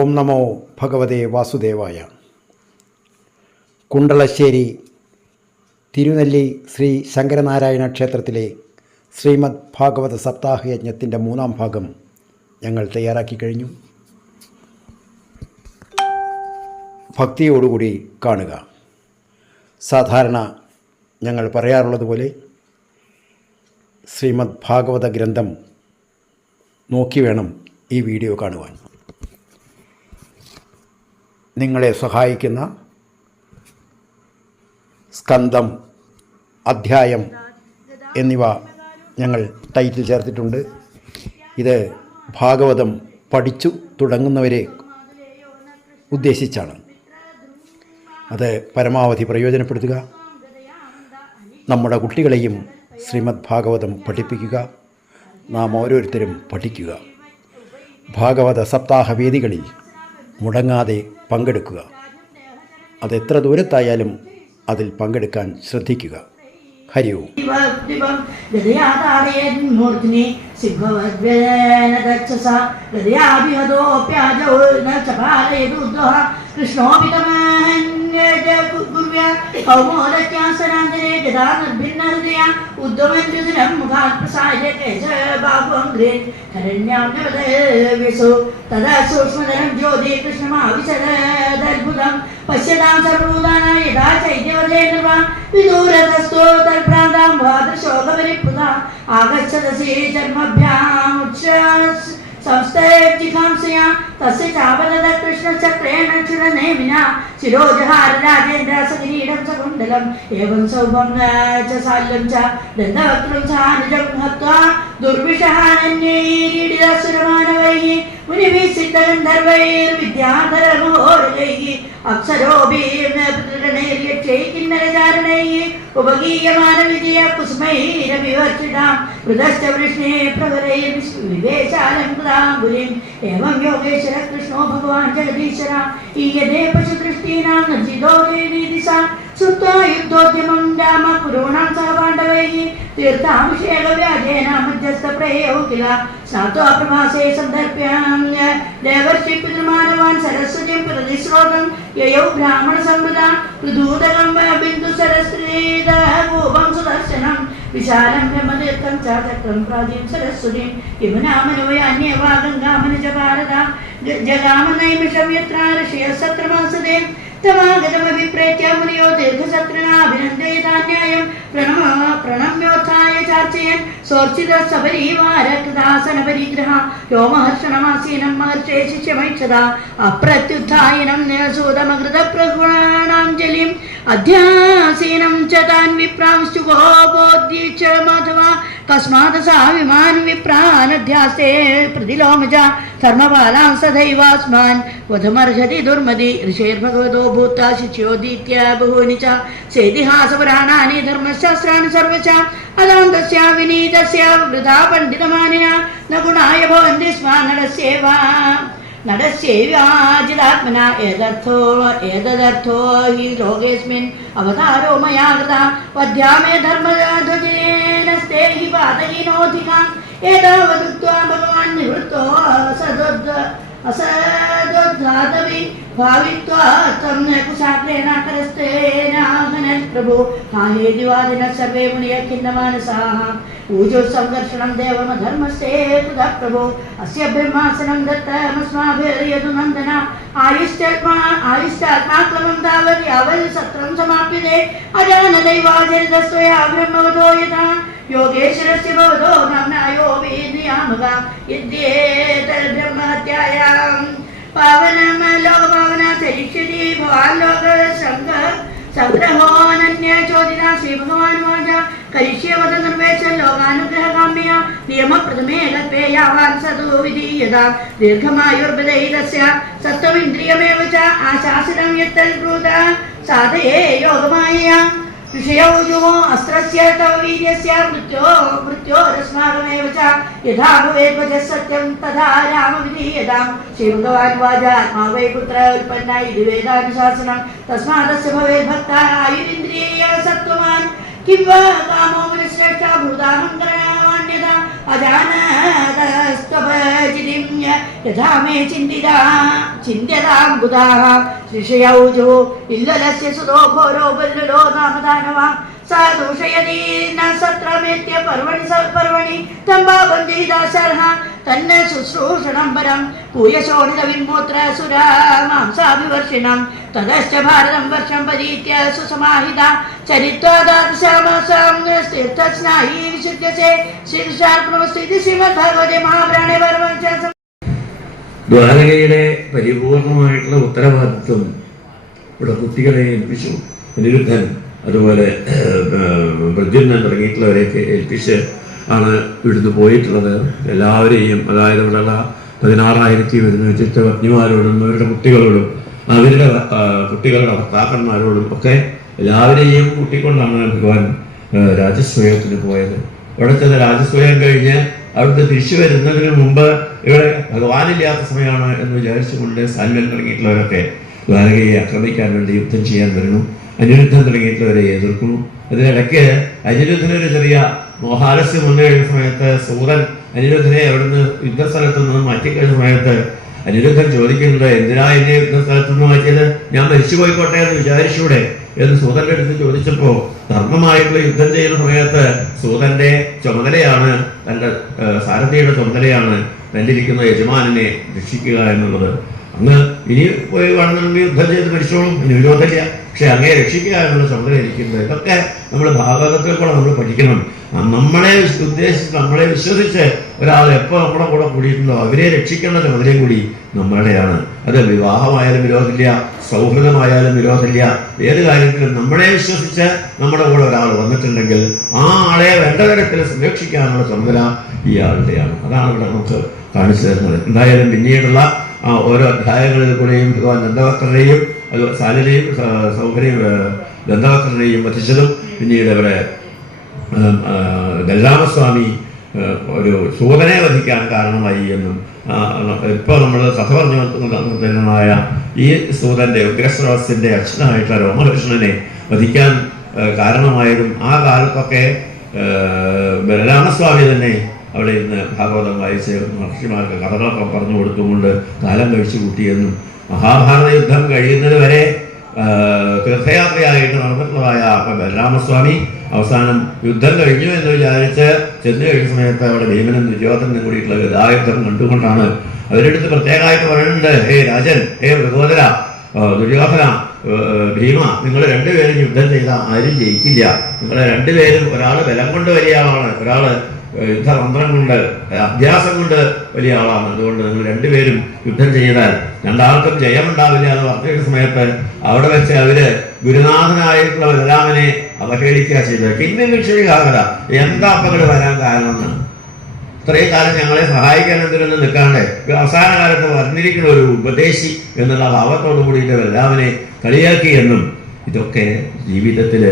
ഓം നമോ ഭഗവതേ വാസുദേവായ. കുണ്ടളശ്ശേരി തിരുനെല്ലി ശ്രീ ശങ്കരനാരായണ ക്ഷേത്രത്തിലെ ശ്രീമദ് ഭാഗവത സപ്താഹ യജ്ഞത്തിൻ്റെ 3-ാം ഭാഗം ഞങ്ങൾ തയ്യാറാക്കി കഴിഞ്ഞു. ഭക്തിയോടുകൂടി കാണുക. സാധാരണ ഞങ്ങൾ പറയാറുള്ളതുപോലെ ശ്രീമദ് ഭാഗവത ഗ്രന്ഥം നോക്കി വേണം ഈ വീഡിയോ കാണുവാൻ. നിങ്ങളെ സഹായിക്കുന്ന സ്കന്ധം, അധ്യായം എന്നിവ ഞങ്ങൾ ടൈറ്റിൽ ചേർത്തിട്ടുണ്ട്. ഇത് ഭാഗവതം പഠിച്ചു തുടങ്ങുന്നവരെ ഉദ്ദേശിച്ചാണ്. അത് പരമാവധി പ്രയോജനപ്പെടുത്തുക. നമ്മുടെ കുട്ടികളെയും ശ്രീമദ് ഭാഗവതം പഠിപ്പിക്കുക. നാം ഓരോരുത്തരും പഠിക്കുക. ഭാഗവത സപ്താഹ വേദികളിൽ മുടങ്ങാതെ പങ്കെടുക്കുക. അതെത്ര ദൂരത്തായാലും അതിൽ പങ്കെടുക്കാൻ ശ്രദ്ധിക്കുക. ഹരി ഓം. പശ്യതാം സർവഭൂതാനാ യഥാ ചൈത്യവതേ നൃപ വിദൂരതസ്ഥോ തൽഭ്രാന്താം വാദശോകപരിപ്ലുതാ ആഗച്ഛതസി ചർമ്മഭ്യാം സംസ്ഥേജികാംസയാ തസ്യ ചാപലത കൃഷ്ണചക്രേണ ചുരനേമിനാ ശിരോജഹാര രാജേന്ദ്ര സകിരീടം സകുണ്ഡലം ഏവം സൗഭം ച സാല്യം ച ദന്തവക്രം ച നിജം ഹത്വാ ദുർവിഷഹാനന്യൈരീഡിതസുരമാനവൈഃ മുനിഭിः സിദ്ധഗന്ധർവൈർവിദ്യാധരമോരകൈഃ അപ്സരോഭിർനേര്യക്ഷൈः കിന്നരചാരണൈः ഉപഗീയമാനവിജയ കുസുമൈരവിവർഷിതാം മൃതശ്ച വൃഷ്ണേ പ്രവരൈർവിവേശാലം കൃതാംബുലിം ഏവം യോഗേശ്വര കൃഷ്ണോ ഭഗവാൻ ജഗദീശ്വര ഈയതേ പശുദൃഷ്ടീനാം നിർജിതോ ജയനീതിസാ സുത്വാ യുദ്ധോദ്യമം രാമ പുരോണാം സഹ പാണ്ഡവൈഃ തീർത്ഥാഭിഷേകവ്യാജേന മധ്യസ്ഥപ്രയോ കില സ്നാത്വാ പ്രഭാസേ സന്ദർഭ്യാം ദേവർഷി പിതൃമാനവാൻ സരസ്വതിം പ്രതിശ്രോതം യയൗ ബ്രാഹ്മണ സംവൃതാ ഋതൂതകം ബിന്ദുസരസ്ത്രീതൂപം സുദർശനം വിശാലം ബ്രഹ്മതീർത്ഥം ചക്രം പ്രാചീം സരസ്വതിം യമുനാമനോയാന്യവാ ഗംഗാമനുജ ഭാരത ജഗാമനൈമിഷം യത്ര ഋഷയഃ സത്രമാസതേ തമാഗതമഭിപ്രേത്യ മുനിയോ ദീർഘസത്രണാഭിനന്ദയതാന്യായം പ്രണമ്യോത്ഥായ ചാർച്ചയൻ സോർച്ചിത സപരീവാരകൃതാസന പരിഗ്രഹ യോമഹർഷണമാസീനം മഹർഷേ ശിഷ്യമൈക്ഷത അപ്രത്യുത്ഥായനം സൂതമകൃത പ്രഗുണാഞ്ജലിം അധ്യാസീനം ച താൻ വിപ്രാംശുഗോബോദ്യീക്ഷ മാധവ കസ്മാത് സാ വിമാൻ വിപ്രാനധ്യാസ്തേ പ്രതിലോമജ ധർമ്മപാലാം സദൈവാസ്മാൻ വധമർഹതി ദുർമതി ഋഷേർഭഗവതോ ഭൂത്താ ശിഷ്യോദീത്യ ബഹൂനി ച സേതിഹാസപുരാണാനി ധർമ്മശാസ്ത്രാണി സർവശ അദാന്തസ്യ വിനീതസ്യ വൃഥാ പണ്ഡിതമാനിന ന ഗുണായ ഭവന്തി സ്മ നടസ്യേവാജിതാത്മന ഏതദർത്ഥോ ഹി ലോകേസ്മിൻ അവതാരോ മയാ കൃത വധ്യാമേ ധർമ്മധ്വജേനസ്തേ ഹി പാതഹീനോധികാം ഏതാവതുക്ത്വാ ഭഗവാൻ നിവൃത്തോ അസദോദ്ധാതവി ഭാവിത്വാ തം കുശാക്രേണ കരസ്തേനാഹനൻ പ്രഭു കാഹേദിവാദിന സർവേ മുനിയ ഖിന്നമാനസാഃ ഊജോ സംഘർഷണം ദേവമധർമ്മസ്തേ കൃത പ്രഭു അസ്യ ബ്രഹ്മാസനം ദത്തമസ്മാഭിർയദു നന്ദന ആയുഷ്ടാത്മാക്ലമം താവത് യാവൽ സത്രം സമാപ്യതേ അജാനദൈവാചരിതസ്ത്വയാ ബ്രഹ്മവതോ യഥാ യോഗേശ്വരസ്യ ഭവതോ നാമ്നായോ വേദ്യാമക യദ്യേതൽ ബ്രഹ്മഹത്യായാം പാവനമലോകപാവന ചരിഷ്യതി ഭവാൻ ലോക സംഗ്രഹോനന്യ ചോദിത ശ്രീഭഗവാൻ വാച കരിഷ്യവത നിർവേശ ലോകാനുഗ്രഹകാമ്യ നിയമപ്രഥമേ കൽപ്പേ യാവാൻ സദോ വിധീയതാ ദീർഘമായുർബലൈതസ്യ സത്വമിന്ദ്രിയമേവ ച ആശാസിതം യത്തൽ ബ്രൂത സാധയേ യോഗമായ ഋഷയൗജുമോ അസ്ത്രസ്യ തവ വീര്യസ്യ മൃത്യോരസ്മാകമേവ ച യഥാ ഭവേത് വചഃ സത്യം തഥാ രാമ വിധീയതാം ശ്രീഭഗവാൻ വാച ആത്മാ വൈ പുത്ര ഉൽപ്പന്ന ഇതി വേദാനുശാസനം തസ്മാദസ്യ ഭവേത് ഭക്ത ആയുരിന്ദ്രിയ സത്വവാൻ കിം വാ കാമോ മുനിശ്രേഷ്ഠ ഭൂതാഹംകരണവാന്യത അജാനത यथा मे चिन्त्यतां बुधाः ऋषयौजो इल्ललस्य सुतो घोरो बल्लुलो नाम दानवा सा दूषयति न सत्रमेत्य पर्वणि तम्बाबन्धिदासर्ह तन्न शुश्रूषणं वरं पूयशोणितविन्मूत्रसुरा मांसाभिवर्षिणं ततश्च भारतं वर्षं परीत्य सुसमाहिता चरित्वादासां तीर्थस्नायी विशुद्ध्यसे शीर्षार्पणमस्ति ശ്രീമദ്ഭഗവതേ മഹാപുരാണേ പരമഹംസ. ദ്വാരകയുടെ പരിപൂർണമായിട്ടുള്ള ഉത്തരവാദിത്വം ഇവിടെ കുട്ടികളെ ഏൽപ്പിച്ചു. അനിരുദ്ധൻ അതുപോലെ പ്രദ്യുമ്നൻ തുടങ്ങിയിട്ടുള്ളവരെയൊക്കെ ഏൽപ്പിച്ച് ആണ് ഇവിടുന്ന് പോയിട്ടുള്ളത്. എല്ലാവരെയും, അതായത് ഇവിടെയുള്ള 16,100 പത്നിമാരോടും അവരുടെ കുട്ടികളോടും അവരുടെ കുട്ടികളുടെ ഭർത്താക്കന്മാരോടും ഒക്കെ എല്ലാവരെയും കൂട്ടിക്കൊണ്ടാണ് ഭഗവാൻ രാജസ്വയത്തിന് പോയത്. അവിടെ ചെന്ന് രാജസ്വയം കഴിഞ്ഞ് അവിടുത്തെ തിരിച്ചു വരുന്നതിന് മുമ്പ് ഇവിടെ ഭഗവാനില്ലാത്ത സമയമാണ് എന്ന് വിചാരിച്ചുകൊണ്ട് സാൽവൻ തുടങ്ങിയിട്ടുള്ളവരൊക്കെ ദ്വാരകയെ ആക്രമിക്കാൻ വേണ്ടി യുദ്ധം ചെയ്യാൻ വരുന്നു. അനിരുദ്ധൻ തുടങ്ങിയിട്ടുള്ളവരെ എതിർക്കുന്നു. അതിനിടയ്ക്ക് അനിരുദ്ധനൊരു ചെറിയ മോഹാലസ്യം വന്നു കഴിഞ്ഞ സമയത്ത് സൂതൻ അനിരുദ്ധനെ അവിടുന്ന് യുദ്ധസ്ഥലത്ത് നിന്ന് മാറ്റിക്കഴിഞ്ഞ സമയത്ത് അനിരുദ്ധൻ ചോദിക്കുന്നുണ്ട്, എന്തിനാ എന്നെ യുദ്ധസ്ഥലത്ത് നിന്ന് മാറ്റിയത്? ഞാൻ മരിച്ചു പോയിക്കോട്ടെ എന്ന് വിചാരിച്ചൂടെ എന്ന് സൂതന്റെ അടുത്ത് ചോദിച്ചപ്പോൾ ധർമ്മമായിട്ടുള്ള യുദ്ധം ചെയ്യുന്ന സമയത്ത് സൂതന്റെ ചുമതലയാണ്, തന്റെ സാരഥിയുടെ ചുമതലയാണ് തന്നിരിക്കുന്ന യജമാനെ രക്ഷിക്കുക എന്നുള്ളത്. അങ്ങ് ഇനി പോയി വേണമെന്നുണ്ടെങ്കിൽ യുദ്ധം ചെയ്ത് മരിച്ചോളും, ഇനി വിരോധമില്ല, പക്ഷെ അങ്ങേ രക്ഷിക്കുക എന്നുള്ള ചുമതല ഇരിക്കുന്നത്. ഇതൊക്കെ നമ്മൾ ഭാഗവതത്തിൽ കൂടെ നമ്മൾ പഠിക്കണം. നമ്മളെ ഉദ്ദേശിച്ച്, നമ്മളെ വിശ്വസിച്ച് ഒരാൾ എപ്പോൾ നമ്മുടെ കൂടെ കൂടിയിട്ടുണ്ടോ അവരെ രക്ഷിക്കേണ്ട ചുമതലയും കൂടി നമ്മളുടെയാണ്. അത് വിവാഹമായാലും വിരോധമില്ല, സൗഹൃദമായാലും വിരോധമില്ല, ഏത് കാര്യത്തിലും നമ്മളെ വിശ്വസിച്ച് നമ്മുടെ കൂടെ ഒരാൾ വന്നിട്ടുണ്ടെങ്കിൽ ആ ആളെ വേണ്ട തരത്തിൽ സംരക്ഷിക്കാനുള്ള ചുമതല ഇയാളുടെയാണ്. അതാണ് ഇവിടെ നമുക്ക് കാണിച്ചു തരുന്നത്. എന്തായാലും പിന്നീടുള്ള ഓരോ അധ്യായങ്ങളിൽ കൂടെയും ഭഗവാൻ ദന്തവക്രനെയും അത് സാലിനെയും സൗകര്യം ദന്തവക്രനെയും വധിച്ചതും പിന്നീട് ഇവിടെ ബലരാമസ്വാമി ഒരു സൂതനെ വധിക്കാൻ കാരണമായി എന്നും ഇപ്പോൾ നമ്മൾ കഥ പറഞ്ഞു തരുന്നതായ ഈ സൂതന്റെ ഉഗ്രശ്രവസിന്റെ അച്ഛനായിട്ടുള്ള രോമകൃഷ്ണനെ വധിക്കാൻ കാരണമായതും ആ കാലത്തൊക്കെ ബലരാമസ്വാമി തന്നെ അവിടെ ഇന്ന് ഭാഗവതം വായിച്ച് മഹർഷിമാർക്ക് കഥകളൊക്കെ പറഞ്ഞു കൊടുത്തുകൊണ്ട് കാലം കഴിച്ചു കൂട്ടിയെന്നും മഹാഭാരത യുദ്ധം കഴിയുന്നത് വരെ തീർത്ഥയാത്രയായിട്ട് നടന്നിട്ടുള്ളതായ ബലരാമസ്വാമി അവസാനം യുദ്ധം കഴിഞ്ഞു എന്ന് വിചാരിച്ച് ചെന്ന് കഴിഞ്ഞ സമയത്ത് അവിടെ ഭീമനും ദുര്യോധനും കൂടിയിട്ടുള്ള ഗദായുദ്ധം കണ്ടുകൊണ്ടാണ് അവരെടുത്ത് പ്രത്യേകമായിട്ട് പറയുന്നുണ്ട്, ഹേ രാജൻ, ഹേ മൃഗോദര, ദുര്യോധന, ഭീമ, നിങ്ങൾ രണ്ടുപേരും യുദ്ധം ചെയ്താൽ ആരും ജയിക്കില്ല. നിങ്ങളെ രണ്ടുപേരും, ഒരാൾ ബലം കൊണ്ട് വലിയ ആളാണ്, ഒരാൾ യുദ്ധതന്ത്രം കൊണ്ട് അഭ്യാസം കൊണ്ട് വലിയ ആളാണ്. അതുകൊണ്ട് നിങ്ങൾ രണ്ടുപേരും യുദ്ധം ചെയ്താൽ രണ്ടാൾക്കും ജയമുണ്ടാവില്ല എന്ന് പറഞ്ഞ സമയത്ത് അവിടെ വെച്ച് അവര് ഗുരുനാഥനായിട്ടുള്ള ബലരാമനെ അവഹേളിക്കുക ചെയ്തത്. കിന്മിക്ഷണികാകല, എന്താ അപ്പങ്ങൾ വരാൻ കാരണമെന്നാണ്. ഇത്രയും കാലം ഞങ്ങളെ സഹായിക്കാൻ എന്തിനൊന്നും നിൽക്കാണ്ട് അവസാന കാലത്ത് വന്നിരിക്കുന്ന ഒരു ഉപദേശി എന്നുള്ള ഭാവത്തോടു കൂടിയിട്ട് ബലരാമനെ കളിയാക്കി എന്നും ഇതൊക്കെ ജീവിതത്തിൽ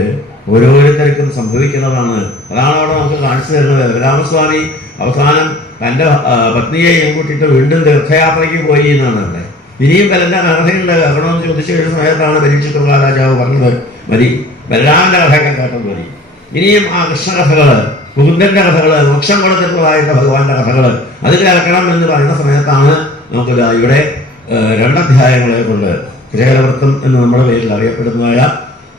ഓരോരുത്തർക്കും സംഭവിക്കുന്നതാണ്. അതാണ് അവിടെ നമുക്ക് കാണിച്ചു തരുന്നത്. ബലരാമസ്വാമി അവസാനം തൻ്റെ പത്നിയെയും കൂട്ടിയിട്ട് വീണ്ടും തീർത്ഥയാത്രയ്ക്ക് പോയി എന്നാണ് അവിടെ. ഇനിയും ബലന്റെ അർഹതയുണ്ട് അർഹണമെന്ന് ചോദിച്ചു കഴിഞ്ഞ സമയത്താണ് പരീക്ഷിത്തുള്ള രാജാവ് പറഞ്ഞത്, മതി, ബലരാമന്റെ കഥയൊക്കെ കേട്ടത് മതി. ഇനിയും ആ കൃഷ്ണകഥകള്, മുകുന്ദന്റെ കഥകള്, മോക്ഷം കൊടുത്തിട്ടുള്ളതായിട്ട് ഭഗവാന്റെ കഥകള് അത് കേൾക്കണം എന്ന് പറയുന്ന സമയത്താണ് നമുക്ക് ഇവിടെ 2 അധ്യായങ്ങളെ കൊണ്ട് കുചേലവൃത്തം എന്ന് നമ്മുടെ പേരിൽ അറിയപ്പെടുന്നതായ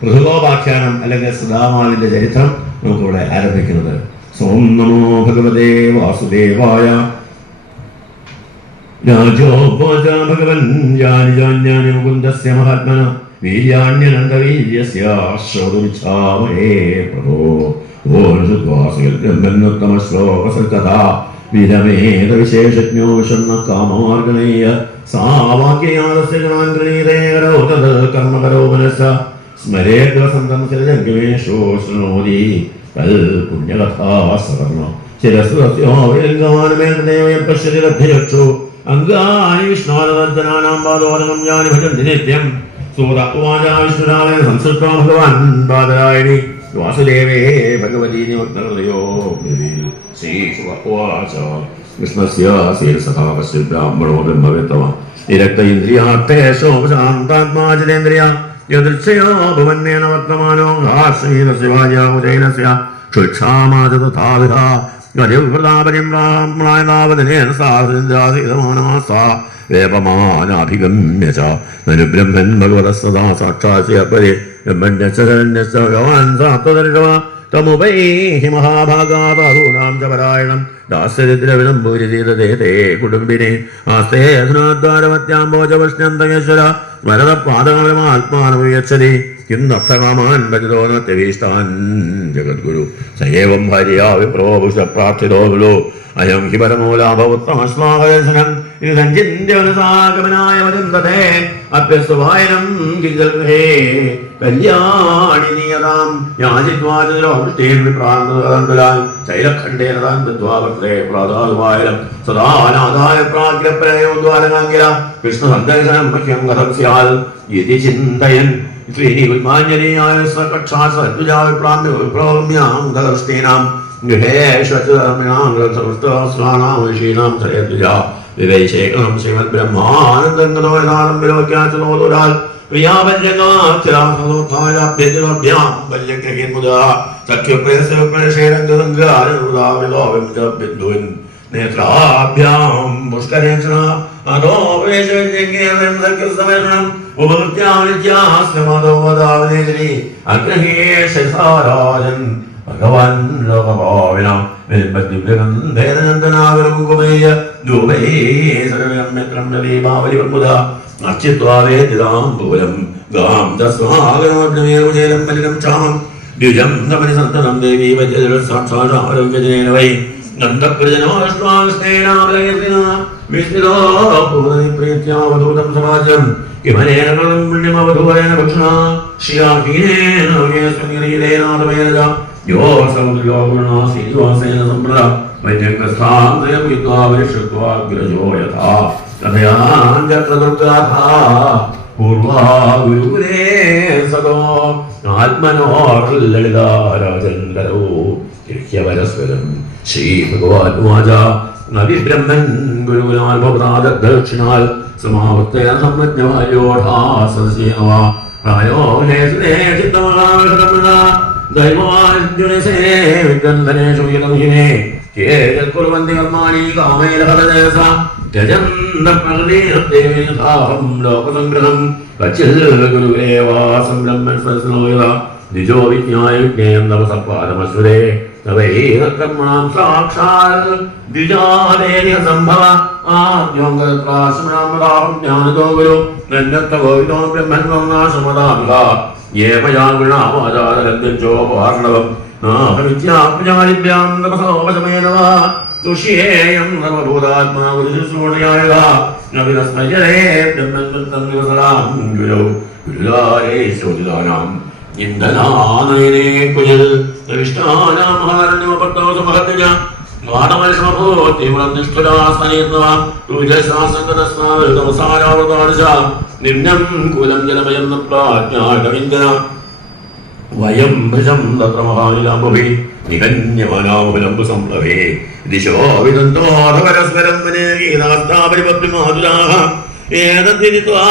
പൃഥുഗോപാഖ്യാനം അല്ലെങ്കിൽ സുധാമാവിന്റെ ചരിത്രം നമുക്കിവിടെ ആരംഭിക്കുന്നത്. സോം നമോ ഭഗവതേ വാസുദേവായ. രാജോപവാച ഭഗവൻ യാനി മുകുന്ദസ്യ മഹാത്മന വീര്യാണ്യനന്തവീര്യസ്യ ശ്രോതുമിച്ഛാമഹേ പ്രഭോ. ബ്രഹ്മന്നോത്തമശ്ലോകസൽക്കഥാ വിരമേദവിശേഷജ്ഞോ വിഷണ്ണ കാമമാർഗണീയ സാ വാക്യയാദസ്യ ജനാൻ ഗണീതേകരോ തത് കർമ്മകരോ മനസ്സ സ്മരേദ്വസന്തം ശരജംഗമേഷോ ശൃണോതി തൽ പുണ്യകഥാ സവർണോ ശിരസ്വസ്യോവിലംഗമാനമേന്ദ്രദേവയം പശ്യതി ലബ്ധിരക്ഷോ അംഗാനി വിഷ്ണോരജനാനാം പാദോരകം യാനി ഭജന്തി നിത്യം. സൂത ഉവാച വിഷ്ണുരാമേ സംസൃഷ്ടോ ഭഗവാൻ ബാദരായണി വാസുദേവേ ഭഗവതി നിമഗ്നഹൃദയോ ശ്രീശുവാച കൃഷ്ണസ്യ ശീർഷതാ പശ്യ ബ്രാഹ്മണോ ബ്രഹ്മവേത്തമ നിരക്ത ഇന്ദ്രിയാർത്ഥേഷോപശാന്താത്മാ ജിതേന്ദ്രിയ യദൃച്ഛയോ ഭുവന്നേന വർത്തമാനോ ഹാസ്മീതസ്യ വാചാ ഉജൈനസ്യ ക്ഷുക്ഷാമാച തഥാവിധ വേപമാനാഭിഗമ്യ നനു ബ്രഹ്മൻ ഭഗവതസ്സദാ സാക്ഷാത് പരേ ഭഗവാൻ സാത്വദർശവ തമുപൈഹി മഹാഭാഗാതാഹൂനാം ച പരായണം ദാസ്യദ്രവിണം ഭൂരിതേ കുടുംബിനെ ആസ്തേ അധുനാദ്വാരമത്യാംബോജവഷ്ണ്യന്തയേശ്വര സ്മരതപാദകമലമാത്മാനമുയച്ഛതി കിന്നർത്ഥകാമാൻ ഭജതോ നത്യഭീഷ്ടാൻ ജഗദ്ഗുരു സയേവം ഭാര്യാ വിപ്രോ പ്രാർത്ഥിതോ വിലോ അയം ഹി പരമൂലാഭവത്തമശ്ലാഘദർശനം ഇത് സഞ്ചിന്യവനസാഗമനായ വചന്തതേ അഭ്യസ്തവായനം കിഞ്ചൽഹേ കല്യാണിനിയതാം യാജിത്വാചിരോഷ്ടേൻ വിപ്രാന്തരാൻ ശൈലഖണ്ഡേന താൻ ബദ്ധ്വാവർത്തേ പ്രാതാതുവായനം സദാനാഥായ പ്രാഗ്യപ്രയോദ്വാലകാംഗില വിഷ്ണുസന്ദർശനം മഹ്യം കഥം സ്യാൽ യതി ചിന്തയൻ ശ്രീകുൽമാഞ്ജനീയായ സകക്ഷാസദ്വിജാ വിപ്രാമ്യാം ദർഷ്ടേനാം ഗൃഹേശ്വനാം ശ്രേദ്വിജാ വിവേശേഖനം ശ്രീമദ് ബ്രഹ്മാനന്ദം വിലോക്യാചനോദുരാൽ നേത്രാഭ്യാം പുഷ്കരേക്ഷണ അഗ്രഹേഷാരാജൻ ഭഗവാൻ ലോകഭാവിന ദിവ്യഗന്ധേനന്ദനാഗരമുഖമേയ അർച്ചിത്വാവേദിതാംബൂലം ഗാം ദസ്വാഗരമഗ്നമേരുജേലം ബലിനം ക്ഷാമം ദ്വിജം തമനി സന്തതം ദേവീ വജ്രജല സാക്ഷാദാരോഗ്യജനേന വൈ ഗന്ധപ്രജനോഷ്ട്വാസ്നേനാമലയർദിന വിഷ്ണിതോ പൂർണ്ണപ്രീത്യാവധൂതം സമാജം കിമനേന കളം പുണ്യമവധൂരേണ ഭക്ഷണ ശ്രീയാഹീനേന സ്വംഗരീരേനാഥമേനജ യോ സൗദ്യോ ഗുണാസീനിവാസേന സമ്പ്രദ വൈദ്യംഗസ്ഥാന്തയം യുദ്ധാവരിഷത്വാഗ്രജോ യഥാ കഥയാഞ്ചക്രദുർഗാഥാ പൂർവാ ഗുരുകുലേ സദോ ആത്മനോർലളിതാരാജങ്കരോ ഗൃഹ്യപരസ്പരം ശ്രീഭഗവാൻ വാച നവിബ്രഹ്മൻ ഗുരുകുലാൽ ഭവതാദക്ഷിണാൽ സമാവർത്തയ സമ്മജ്ഞവായോഢാസസ്യേവ പ്രായോ ഹേസുനേ ചിത്തമഹാവിഷതമൃത ദൈവാർജുനസേ വിദ്വന്ദനേഷു യതംഹിനേ കേജൽകുർവന്തി കർമാണി കാമേന ഹരജയസ ത്യജന്ത പ്രകൃതിഹൃദേവം ലോകസംഗ്രഹം കച്ചിൽ ഗുരുവേവാസം ബ്രഹ്മൻ സ്വസ്നോയത നിജോ വിജ്ഞായ വിജ്ഞേയം തപസപാദമസ്വരേ തവൈകർമ്മണം സാക്ഷാൽ ദ്വിജാദേന സംഭവ ആദ്യോംഗത്രാശ്രമനാമതാഹം ജ്ഞാനതോ ഗുരു നന്യത്തവോവിദോ ബ്രഹ്മൻ വന്നാശമതാമിഹ യേമയാ ഗുണാവാചാരന്തിച്ചോപഹാർണവം നാഹവിദ്യാപ്രജാലിഭ്യാം തപസോപശമേന വാ തുഷ്യേയം സർവഭൂതാത്മാ ഗുരുശുശ്രൂണയായ നവിനസ്മയരേ ബ്രഹ്മൻ ദിവസരാം ഗുരു ഗുരുലാരേ ശോചിതാനാം ഇന്ധനാനയനേ കുജൽ വിഷ്ടാനാം മഹാരണ്യമപർത്തോ സമഹത്യജ നിന്നം കുലം ജലമയം പ്രാജ്ഞാടവിന്ദന വയം ഭൃശം തത്ര മഹാനിലാംബഭി നിഹന്യമാനാമുലംബു സംപ്ലവേ ദിശോ വിദന്തോധപരസ്പരം വനേകീതാസ്താപരിപത്രിമാതുരാഹ ഏതദ്വിദിത്വാ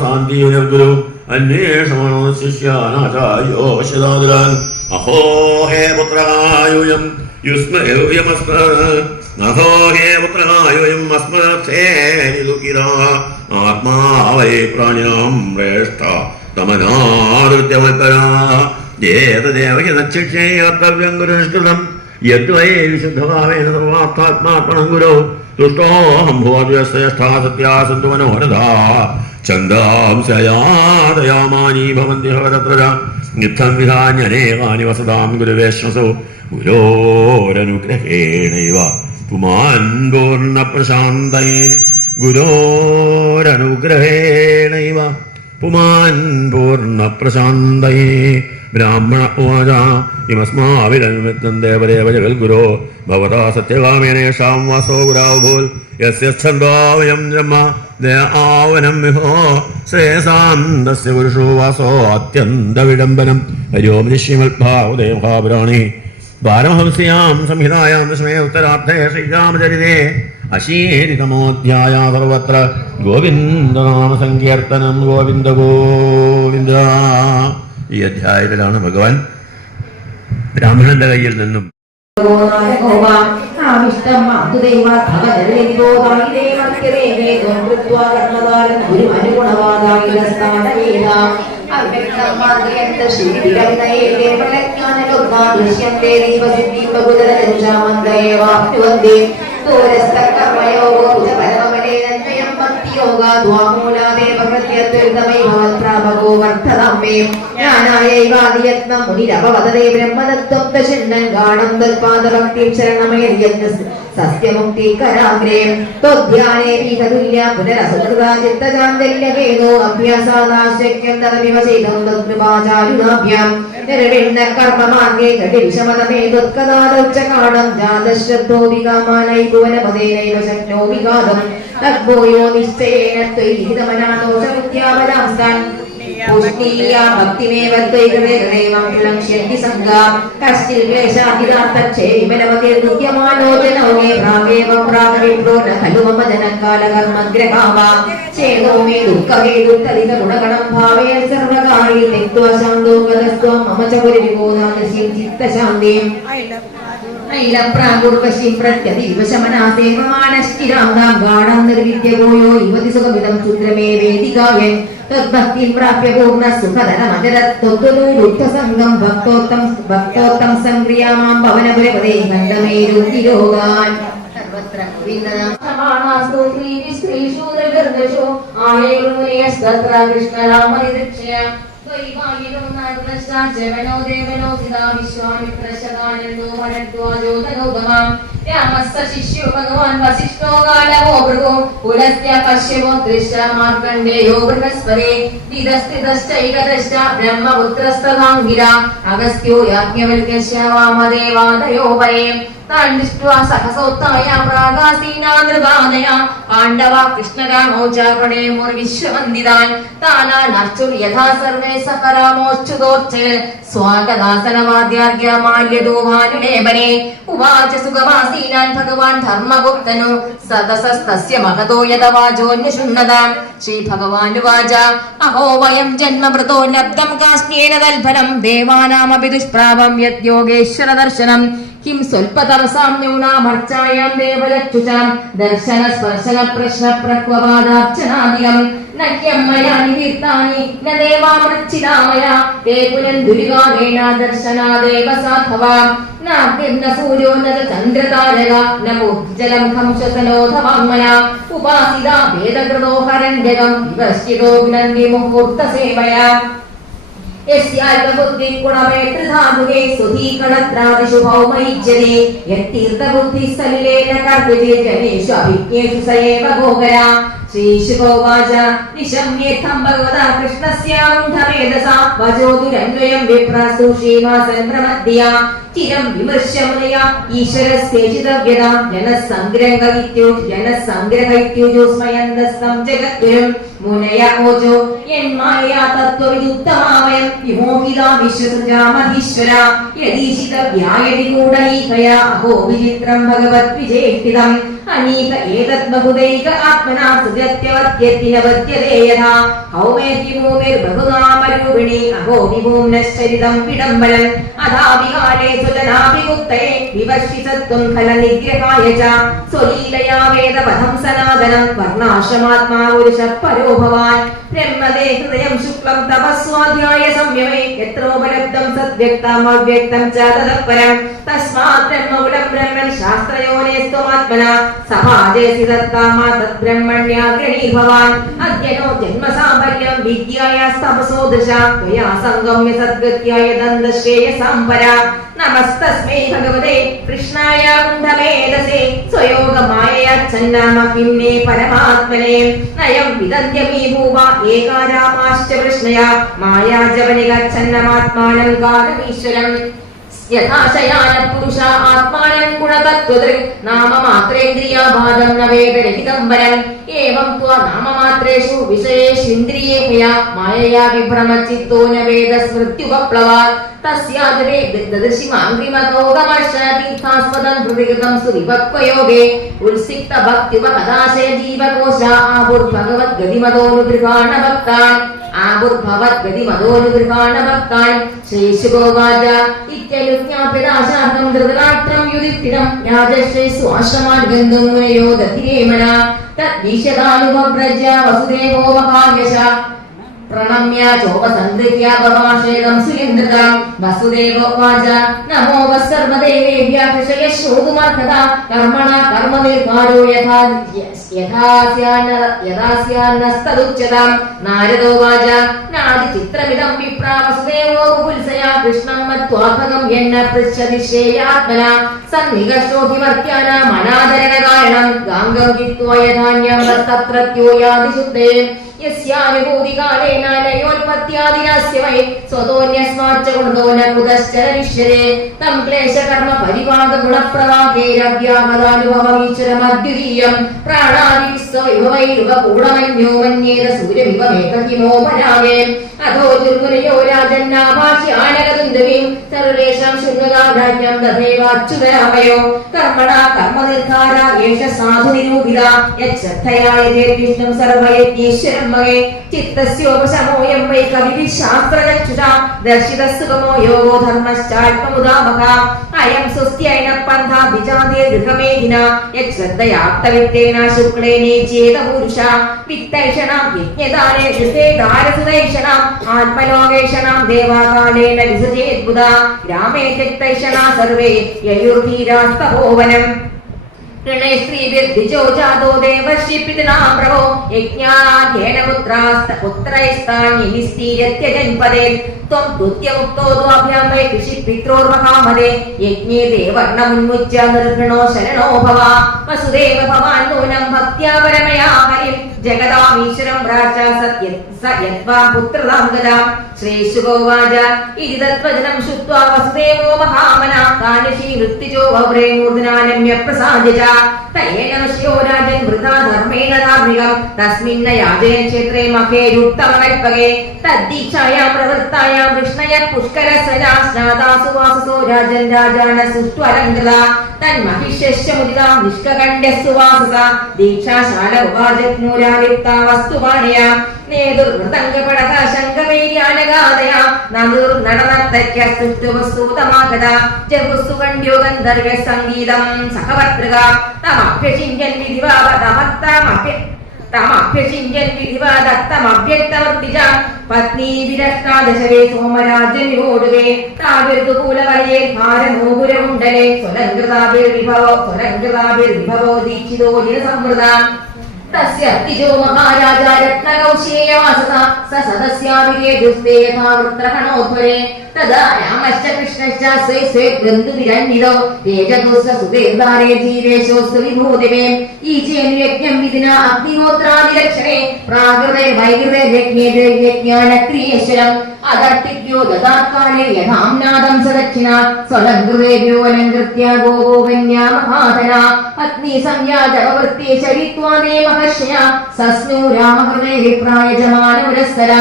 ശാന്തിയുനർഗുരു അന്വേഷമണോ ശിഷ്യാനാചാര്യോ ശതാതുരാൻ അഹോ ഹേ പുത്രായൂയം യുസ്മയോ ഹേ പുത്രായൂയം അസ്മർത്ഥേനിദുഃഖിതാ ആത്മാവൈ പ്രാണിനാം ശ്രേഷ്ഠ തമനാരുദ്യമൽപരാ ഏതദേവ യദക്ഷിക്ഷേയർത്തവ്യം ഗുരുനിഷ്ഠിതം യദ്വൈ വിശുദ്ധഭാവേന സർവാർത്ഥാത്മാർപ്പണം ഗുരോ തുഷ്ടോഹം ഭൂർവശ്രേഷ്ഠാ സത്യാ സന്തു മനോരഥാ ഛന്ദാംസയാതയാമാനി ഭവന്തി ഹരത്ര നിത്ഥം വിധാന്യനേകാനി വസതാം ഗുരുവേശ്വസോ ഗുരോരനുഗ്രഹേണൈവ പുമാൻ പൂർണ്ണപ്രശാന്തയേ ഗുരോരനുഗ്രഹേണൈവ പുമാൻ പൂർണ്ണപ്രശാന്തയേ ബ്രാഹ്മണ ഉവാച ഇമസ്മാവിരനുമിത്തം ദേവദേവ ജഗൽഗുരോ ഭവതാ സത്യകാമേനേഷാം വാസോ ഗുരാവഭൂൽ യസ്യ ഛന്ദോവയം ബ്രഹ്മ ആവനം വിഹോ ശ്രേയസാം തസ്യ പുരുഷോ വാസോ അത്യന്തവിഡംബനം ഹരിയോം നിശ്യമൽഭാവുദേഹാപുരാണി പാരമഹംസ്യാം സംഹിതായാം ദശമേ ഉത്തരാർത്ഥേ ശ്രീരാമചരിതേ അശീരിതമോധ്യായ സർവത്ര ഗോവിന്ദനാമ സങ്കീർത്തനം ഗോവിന്ദ ഗോവിന്ദ. ഈ അധ്യായത്തിലാണ് ഭഗവാൻ ബ്രാഹ്മണന്റെ കയ്യിൽ നിന്നും സത്യമുക്തി കരാഗ്രേ ത്വധ്യാനേ പീഠതുല്യ പുനരസുകൃതാ ചിത്തചാന്തല്യവേദോ അഭ്യാസാദാശക്യം തദവിവചിതം തത്കൃപാചാരുണാഭ്യാം നിർവിണ്ണ കർമ്മമാർഗേ ഘടിവിഷമതമേതുത്കഥാദൗച്ചകാടം ജാതശ്രദ്ധോ വികാമാനൈ ഭുവനപദേനൈവ ശക്നോ വിഘാതം തദ്ഭൂയോ നിശ്ചയേന ത്വൈഹിതമനാദോഷമുദ്യാപലാംസ്താൻ പുഷ്ണീയാ ഭക്തിമേവ ദ്വൈതദേവദേവം ലക്ഷ്യന്തി സംഘാ കശ്ചിൽ ക്ലേശാഹിതാർത്ഥച്ഛേ വിമലവതിർദുഹ്യമാനോ ജനോമേ പ്രാഗേവം പ്രാഗവിപ്രോ ന ഖലു മമ ജനകാലകർമ്മഗ്രഹാവാ ചേതോ മേ ദുഃഖഹേതുത്തലിത ഗുണഗണം ഭാവേ സർവകാരി തെക്ത്വാ ശാന്തോഗതസ്ത്വം മമ ച പുരിവിബോധാനസ്യം ചിത്തശാന്തിം ൈലപ്രാഗുർവശിം പ്രത്യതിവിവശമനാസേവമാനശ്ചിരാം ഗാഢം നിർവിദ്യഗോയോ യുവതി സുഖമിതം ക്ഷുദ്രമേ വേദികായൻ തദ്ഭക്തിം പ്രാപ്യ പൂർണ്ണ സുഖധനമജരത്വദ്വനൂരുദ്ധസംഗം ഭക്തോത്തം സംക്രിയാമാം ഭവനപുരപദേ ഖണ്ഡമേരുതിരോഗാൻ സർവത്ര ഗോവിന്ദനാമാസ്തു ശ്രീശൂദ്രഗർഗശോ ആയേർമുനിയസ്തത്ര കൃഷ്ണരാമനിദക്ഷയ ദ്വൈവായിനോ നാഗശ്ചാചവനോ ദേവനോ സിതാ വിശ്വാമിത്രശകാനന്ദോ ഭരദ്വാജോ തനോഗമാം രാമസ്യ ശിഷ്യോ ഭഗവാൻ വസിഷ്ഠോ കാലമോ ഭൃഗോ പുലസ്ത്യ പശ്യവോ ദൃശ്യ മാർക്കണ്ഡേയോ ബൃഹസ്പതി വിദസ്തിദശ്ചൈകദശ്ച ബ്രഹ്മപുത്രസ്തകാംഗിര അഗസ്ത്യോ യാജ്ഞവൽക്യസ്യ വാമദേവാദയോ വയേ താൻ ദൃഷ്ട്വാ സഹസോത്തായ പ്രാകാസീനാനൃഗാനയ പാണ്ഡവ കൃഷ്ണരാമോ ചാകണേമുർവിശ്വവന്ദിതാൻ താനാനർച്ചുർ യഥാ സർവേ സകരാമോച്യുതോർച്ച് സ്വാഗതാസനവാദ്യാർഘ്യമാല്യതോ ഭാനുലേപനെ ഉവാച സുഖമാസീനാൻ ഭഗവാൻ ധർമ്മഗുപ്തനു സദസസ്തസ്യ മഹതോ യതവാചോന്യശുണ്ണതാം ശ്രീഭഗവാനുവാച അഹോ വയം ജന്മമൃതോ ലബ്ധം കാസ്യേന തൽഫലം ദേവാനാമപി ദുഷ്പ്രാപം യദ്യോഗേശ്വര ദർശനം കിം സ്വൽപതപസാം ന്യൂനാമർച്ചായാം ദേവലച്ചുചാം ദർശന സ്പർശന പ്രശ്ന പ്രക്വപാദാർച്ചനാദികം നഹ്യം മയാനി തീർത്ഥാനി ന ദേവാമൃച്ഛിതാമയ തേ പുനന്ദുരികാമേന ദർശനാദേവ സാധവാ നാദ്യം ന സൂര്യോ ന ചന്ദ്രതാരക ന മൂർജ്ജലം ഖംശസനോധവാങ്മയ ഉപാസിതാ വേദകൃതോ ഹരണ്യകം വിവശ്ചിതോ വിനന്ദി മുഹൂർത്തസേവയാ യസ്യാൽപബുദ്ധി ഗുണമേത്രിധാതുകേ സുധീകണത്രാദിഷു ഭൗമൈജ്യതേ യത്തീർത്ഥബുദ്ധി സലിലേന കർത്തൃജേ ജനേഷു അഭിജ്ഞേഷു സയേവ ഭോഗരാ ശ്രീശുകോവാച നിശമ്യേത്തം ഭഗവതാ കൃഷ്ണസ്യാരുണ്ഠമേധസാ വചോതുരന്വയം വിപ്രാസു ശ്രീമാസൻ പ്രമദ്ധ്യാ ചിരം വിമർശമുനയ ഈശ്വരസ്യേചിതവ്യതാ ജനസംഗ്രഹൈത്യുജോ സ്മയന്തസ്തം ജഗദ്ഗുരും മുനയ ഓജോ യന്മായയാ തത്വവിദുത്തമാവയം വിമോഹിതാ വിശ്വസജാമധീശ്വര യദീശിതവ്യായതി കൂടനീകയാ അഹോ വിചിത്രം ഭഗവത് വിജേഷ്ഠിതം അനീക ഏതത് ബഹുദൈക ആത്മനാ സുജത്യവത്യത്തിനവത്യതേ യഥാ ഹൗമേത്യുമൂതിർ ബഹുനാമരൂപിണി അഹോ വിഭൂമ്നശ്ചരിതം വിഡംബനം അഥാവികാലേ സുജനാഭിഗുപ്തേ വിവർഷിതത്വം ഖലനിഗ്രഹായ ച സ്വലീലയാ വേദപഥം സനാതനം വർണ്ണാശ്രമാത്മാ പുരുഷ പരോ ഭവാൻ ബ്രഹ്മദേ ഹൃദയം ശുക്ലം തപസ്വാധ്യായ സംയമേ യത്രോപലബ്ധം സദ്വ്യക്തം അവ്യക്തം ച തദപരം തസ്മാത് ബ്രഹ്മകുലം ബ്രഹ്മൻ ശാസ്ത്രയോനേസ്ത്വമാത്മനാ സഭാജേസി തത്കാമാ തദ്ബ്രഹ്മണ്യാഗ്രണീ ഭവാൻ അദ്യനോ ജന്മസാഫല്യം വിദ്യായാസ്തപസോ ദൃശ ത്വയാ സംഗമ്യ സദ്ഗത്യായ ദന്തശ്രേയസാം പരാ നമസ്തസ്മൈ ഭഗവതേ കൃഷ്ണായ കുണ്ഠമേധസേ സ്വയോഗമായയാച്ഛന്നാമ കിംനേ പരമാത്മനേ നയം വിദന്ത്യമീ ഭൂവ ഏകാരാമാശ്ച കൃഷ്ണയാ മായാജവനികച്ഛന്നമാത്മാനം കാലമീശ്വരം യഥാശയാന പുരുഷ ആത്മാനം ഗുണതത്വദൃക് നാമമാത്രേന്ദ്രിയാഭാദം ന വേദരഹിതം വരം ഏവം ത്വാ നാമമാത്രേഷു വിഷയേഷിന്ദ്രിയേഭയാ മായയാ വിഭ്രമചിത്തോ ന വേദസ്മൃത്യുപപ്ലവാത് തസ്യാദരേ ദദർശിമാംഗ്രിമതോഗമർശനതീർത്ഥാസ്പദം ഹൃദികൃതം സുവിഭക്വയോഗേ ഉത്സിക്ത ഭക്തിവകദാശയ ജീവകോശ ആപുർഭഗവദ്ഗതിമതോനുഗൃഹാണ ഭക്താൻ ആബുർഭവദ്ഗതി മതോനുഗൃഹാണഭക്താൻ ശ്രീശുഗോവാച ഇത്യനുജ്ഞാപ്യദാശാർഹം ധൃതരാഷ്ട്രം യുധിഷ്ഠിരം രാജശ്രീസു ആശ്രമാൻ ഗന്ധം മുനയോ ദധിരേമന തദ്ദീശതാനുഭവ്രജ വസുദേവോ മഹായശ പ്രണമ്യ ചോപസന്ദൃഹ്യ ഭവാഷേദം സുരേന്ദ്രതാം വസുദേവോവാച നമോ സർവദേവേഭ്യ ഋഷയശ്രോതുമർഹത കർമ്മണ കർമ്മനിർകാരോ യഥാസ്യാന്നസ്തദുച്യതാം നാരദോവാച നാദിചിത്രമിദം വിപ്രാ വസുദേവോ ബഹുൽസയാ കൃഷ്ണം മത്വാത്മകം യന്ന പൃച്ഛതി ശ്രേയാത്മന സന്നികർഷോഭിമർത്യാനാം അനാദരണകാരണം ഗാംഗം ഹിത്വാ യഥാന്യം തത്രത്യോ യാതി ശുദ്ധേ യസ്യാനുഭൂതികാലേന ലയോൽപത്യാദിനാസ്യ വൈ സ്വതോന്യസ്മാച്ച ഗുണോ ന കുതശ്ചരിഷ്യതേ തം ക്ലേശകർമ്മ പരിവാദ ഗുണപ്രവാഹേരവ്യാഹതാനുഭവമീശ്വരമദ്വിതീയം പ്രാണാദിവിശ്വവിഭവൈരുവ കൂടമന്യോ മന്യേത സൂര്യമിവ മേഘഹിമോ മനാവേ അധോ ചുർമുനയോ രാജന്നാഭാഷ്യാനകതുന്ദവീം സർവേഷാം ശൃംഗകാരാജ്ഞം തഥൈവാച്യുതരാമയോ കർമ്മണ കർമ്മനിർധാര യേഷ സാധു നിരൂപിത യച്ഛദ്ധയായ വിഷ്ണും സർവയജ്ഞേശ്വരം മകേ ചിത്തസ്യോപശമോയം വൈ കവിഭിः ശാസ്ത്രചക്ഷുഷാ ദർശിതസുഖമോ യോഗോ ധർമ്മശ്ചാൽപമുദാമക അയം സുസ്ഥ്യൈന പന്ഥാ വിജാതേ ദൃഢമേഹിന യച്ഛദ്ധയാപ്തവിത്തേന ശുക്ലേനേചേത പുരുഷ വിത്തൈഷണാം യജ്ഞദാനേ ധൃതേ ദാരസുതൈഷണാം ആത്മലോകേഷണാം ദേവാകാലേന വിസൃജേദ്ബുധ ഗ്രാമേ ത്യക്തൈഷണാ സർവേ യയുർധീരാസ്തപോവനം ൃണൈസ്ത്രീഭിർദ്വിജോ ജാതോ ദേവശ്യപിതനാം പ്രഭോ യജ്ഞാധ്യേനപുത്രാസ്തപുത്രൈസ്താന്യനിസ്തീര്യത്യജൻപദേ ത്വം കൃത്യമുക്തോ ദ്വാഭ്യാം വൈ കൃഷിപിത്രോർമകാമദേ യജ്ഞേ ദേവർണമുന്മുച്യ നിർഘണോ ശരണോ ഭവ വസുദേവ ഭവാൻ നൂനം ഭക്ത്യാ പരമയാ ഹരിം ജഗദാമീശ്വരം പ്രാച സയദ്വാ പുത്രതാം ഗതാം ശ്രീശുഗോവാച ഇതി തദ്വചനം ശ്രുത്വാ വസുദേവോ മഹാമന കാന്യശീ വൃത്തിജോ വവ്രേ മൂർധനാനമ്യ പ്രസാദ്യ തയേന ഋഷ്യോ രാജൻ വൃഥാ ധർമ്മേണ ധാർമ്മികം തസ്മിന്ന യാജയൻ ക്ഷേത്രേ മഖേരുത്തമകൽപകേ തദ്ദീക്ഷായാം പ്രവൃത്തായാം കൃഷ്ണയ പുഷ്കരസ്വജാ സ്നാതാസു വാസസോ രാജൻ രാജാന സുഷ്ട്വലങ്കൃത തന്മഹിഷ്യശ്ച മുദിതാം നിഷ്കകണ്ഠ്യസ്തു വാസസ ദീക്ഷാശാല ഉപാജജ്ഞൂരാലിപ്താ വസ്തുവാണയാം നേതുർമൃതംഗപടക ശങ്കവൈര്യാനഗാദയാ നടുർനടനത്തയ്ക്കുവസ്തുതമാഗത ജഗുസ്തു കണ്ഡ്യോ ഗന്ധർവ്യ സംഗീതം സഹവർത്തൃക തമഭ്യഷിഞ്ജൻ വിധിവാദത്തമഭ്യക്തവർത്തിജ പത്നീ വിരഷ്ടാദശവേ സോമരാജനിവോടുവേ താവിർദുകൂലവലയേ ഭാരമോപുരമുണ്ടലേ സ്വലങ്കൃതാഭിർവിഭവോ ദീക്ഷിതോ ജിനസംവൃത തസ്യ തിജോ മഹാരാജ രത്നകൗശേയവാസത സ സദസ്യാവിരേ ദുസ്തേ യഥാ വൃത്രകണോധ്വരേ തദാ രാമശ്ച കൃഷ്ണശ്ച സ്വേ സ്വേ ബന്ധുവിരന്വിതോ തേജദുസ്സ സുതേർദാരേ ജീവേശോസ്തു വിഭൂതിമേ ഈചേനു യജ്ഞം വിധിന അഗ്നിഹോത്രാദിലക്ഷണേ പ്രാകൃതേ വൈകൃതേ യജ്ഞാനക്രിയേശ്വരം അതർത്തിഭ്യോ ദദാത്കാലേ യഥാംനാദം സദക്ഷിണ സ്വലങ്കൃതേഭ്യോ അലങ്കൃത്യ ഗോഗോപന്യാ മഹാധന പത്നി സംയാജവൃത്തേ ശരിത്വാനേ മഹർഷയ സസ്നു രാമഹൃദേ വിപ്രായ ജമാനമുരസ്സര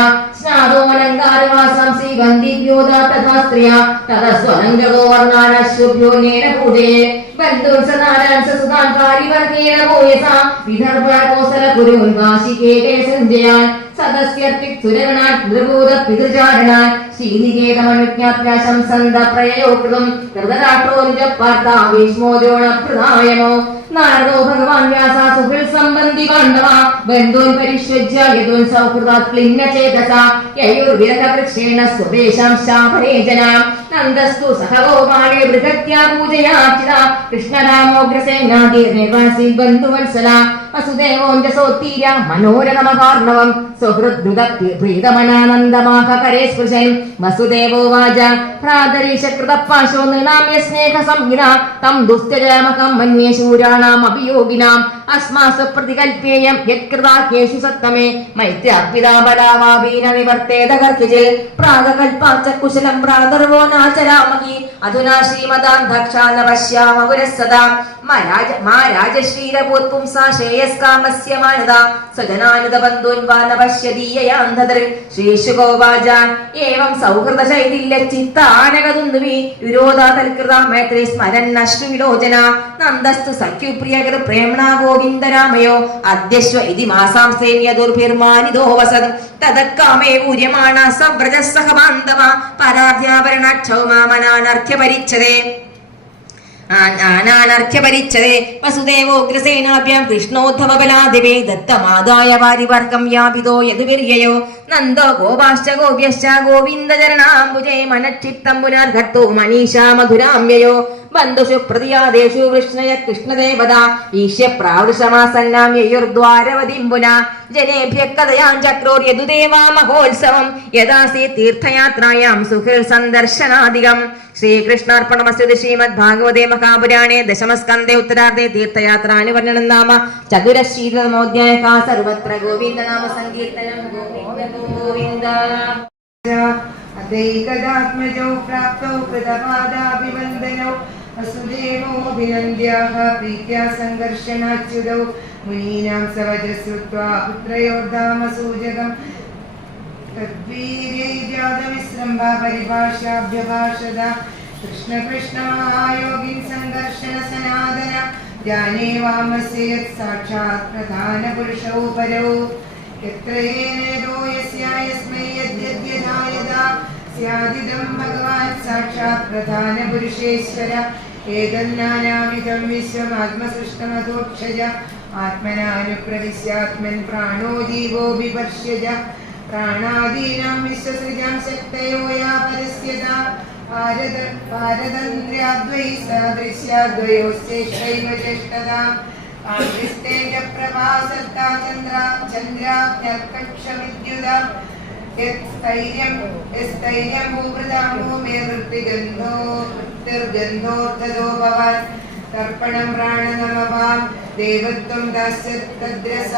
സ്നാദോലങ്കാരവാസം ശ്രീഗന്ധിഭ്യോ തഥാ സ്ത്രിയ തതസ്വലങ്കൃതോ വർണ്ണാനശ്രുഭ്യോ നേന പൂജേ ബന്ധുർസദാനാൻ സസുതാൻ കാരിവർഗേണ ഭൂയസാ വിദർഭ കോസല കുരുൻ വാശികേകേ സഞ്ജയാൻ സദസ്യർത്തിക് സുരഗണാൻ ദൃഭൂത പിതൃചാരണാൻ ശ്രീനികേതമനുജ്ഞാപ്യാശം സന്ത പ്രയയോകൃതം കൃതരാഷ്ട്രോനുജ പാർത്താ ഭീഷ്മോദ്രോണപ്രധായമോ നാരദോ ഭഗവാൻ വ്യാസ സുഹൃൽ സംബന്ധി പാണ്ഡവ ബന്ധൂൻ പരിഷ്യജ്യ യദുൻ സൗഹൃദാത് ക്ലിന്ന ചേതസ യയുർവിരഹവൃക്ഷേണ സ്വദേശാം ശാപരേ ജനാം നന്ദസ്തു സഹഗോപാലേ ബൃഹത്യാ പൂജയാർച്ചിത കൃഷ്ണരാമോഗ്രസേനാദീർവാസി ബന്ധുവത്സല വസുദേവോഞ്ജസോത്തീര മനോരമകാർണവം സുഹൃദ്ഭൃത പ്രീതമനാനന്ദമാഹ കരേ സ്പൃശൻ വസുദേവോവാച ഭ്രാതരീശകൃതപാശോ നൃണാമ്യ സ്നേഹ സംഹിത തം ദുസ്ത്യജാമകം മന്യേ ശൂരാണാം അഭിയോഗിനാം അസ്മാസു പ്രതികൽപ്യേയം യത്കൃതാഖ്യേഷു സത്തമേ മൈത്യാർപ്പിതാ ബലാവാപീന നിവർത്തേത കർക്കിജിൽ പ്രാഗകൽപാച്ച കുശലം പ്രാതർവോ നാചരാമഹി അധുനാ ശ്രീമതാം ദക്ഷാന പശ്യാമ പുരസ്സദാം മാ രാജശ്രീരപൂർപുംസാ ശ്രേയസ്കാമസ്യ മാനദ സ്വജനാനുത ബന്ധൂൻവാ ന പശ്യതീയയാന്ധതർ ശ്രീശുകോവാച ഏവം സൗഹൃദ ശൈഥില്യ ചിത്താനകതുന്ദുവി വിരോധാ തൽകൃത മൈത്രി സ്മരന്നശ്രുവിലോചന നന്ദസ്തു സഖ്യുപ്രിയകൃ പ്രേംണാ ഗോവിന്ദരാമയോ അദ്യശ്വ ഇതി മാസാംസേന്യ ദുർഭിർമാനിതോ വസത് തദക്കാമേ ഊര്യമാണ സവ്രജ സഹബാന്ധവ പരാധ്യാപരണക്ഷൗമാമനാനർഘ്യ പരിച്ഛദേ വസുദേവോഗ്രസേനാഭ്യാം കൃഷ്ണോദ്ധവബലാദിവേ ദത്തമാദായ വാരിവർഗം വ്യാപിതോ യദുവിര്യയോ നന്ദോ ഗോപാശ്ച ഗോപ്യശ്ച ഗോവിന്ദചരണാംബുജേ മനക്ഷിപ്തം പുനർഘട്ടോ മനീഷാ മധുരാമ്യയോ ബന്ധുഷു പ്രതിയാദേശു വൃഷ്ണയ കൃഷ്ണദേവത ഈശ്യ പ്രാവൃഷമാസന്നാം യയുർദ്വാരവതിം പുന ജനേഭ്യ കഥയാം ചക്രോര്യതുദേവാ മഹോത്സവം യഥാസി തീർത്ഥയാത്രായാം സുഹൃൽ സന്ദർശനാദികം. ശ്രീകൃഷ്ണാർപ്പണമസ്തു. ശ്രീമദ് ഭാഗവതേ മഹാപുരാണേ ദശമസ്കന്ധേ ഉത്തരാർദ്ധേ തീർത്ഥയാത്രാനുവർണ്ണനം നാമ ചതുരശീലതമോധ്യായ. സർവത്ര ഗോവിന്ദനാമ സങ്കീർത്തനം. ഗോവിന്ദ ഗോവിന്ദ. അദൈകദാത്മജോ പ്രാപ്തോ കൃതപാദാഭിവന്ദനോ വസുദേവോഭിനന്ദ്യാഃ പ്രീത്യാ സംഘർഷണാച്യുതൗ മുനീനാം സവജസ്രുത്വാ പുത്രയോർധാമസൂചകം തദ്വീര്യൈ ജാതമിശ്രംഭ പരിഭാഷാഭ്യഭാഷത കൃഷ്ണ കൃഷ്ണ മഹായോഗിൻ സംഘർഷണ സനാതന ജാനേ വാമസ്യ യത് സാക്ഷാത് പ്രധാന പുരുഷോ പരോ യത്രയേനേതോ യസ്മൈ യദ്യദ്യഥായതാ സ്യാദിദം ഭഗവാൻ സാക്ഷാത് പ്രധാന പുരുഷേശ്വര ഏതന്നാനാവിധം വിശ്വം ആത്മസൃഷ്ടമതോക്ഷജ ആത്മനാനുപ്രവിശ്യാത്മൻ പ്രാണോ ജീവോ വിപർഷ്യജ പ്രാണാദീനാം വിശ്വസൃജാം ശക്തയോ യാ പരസ്യത പാരതന്ത്ര്യാദ്വൈ സാദൃശ്യാദ്വയോശ്ചേഷ്ടൈവ ചേഷ്ടത ആവിസ്തേജ പ്രഭാസത്താ ചന്ദ്രാജ്ഞർക്കക്ഷവിദ്യുത യസ്ഥൈര്യം ഭൂവൃതാമോ മേ വൃത്തിഗന്ധോർദ്ധതോ ഭവാൻ തർപ്പണം പ്രാണനമവാം ദേവത്വം ദാസ്യദ്രസ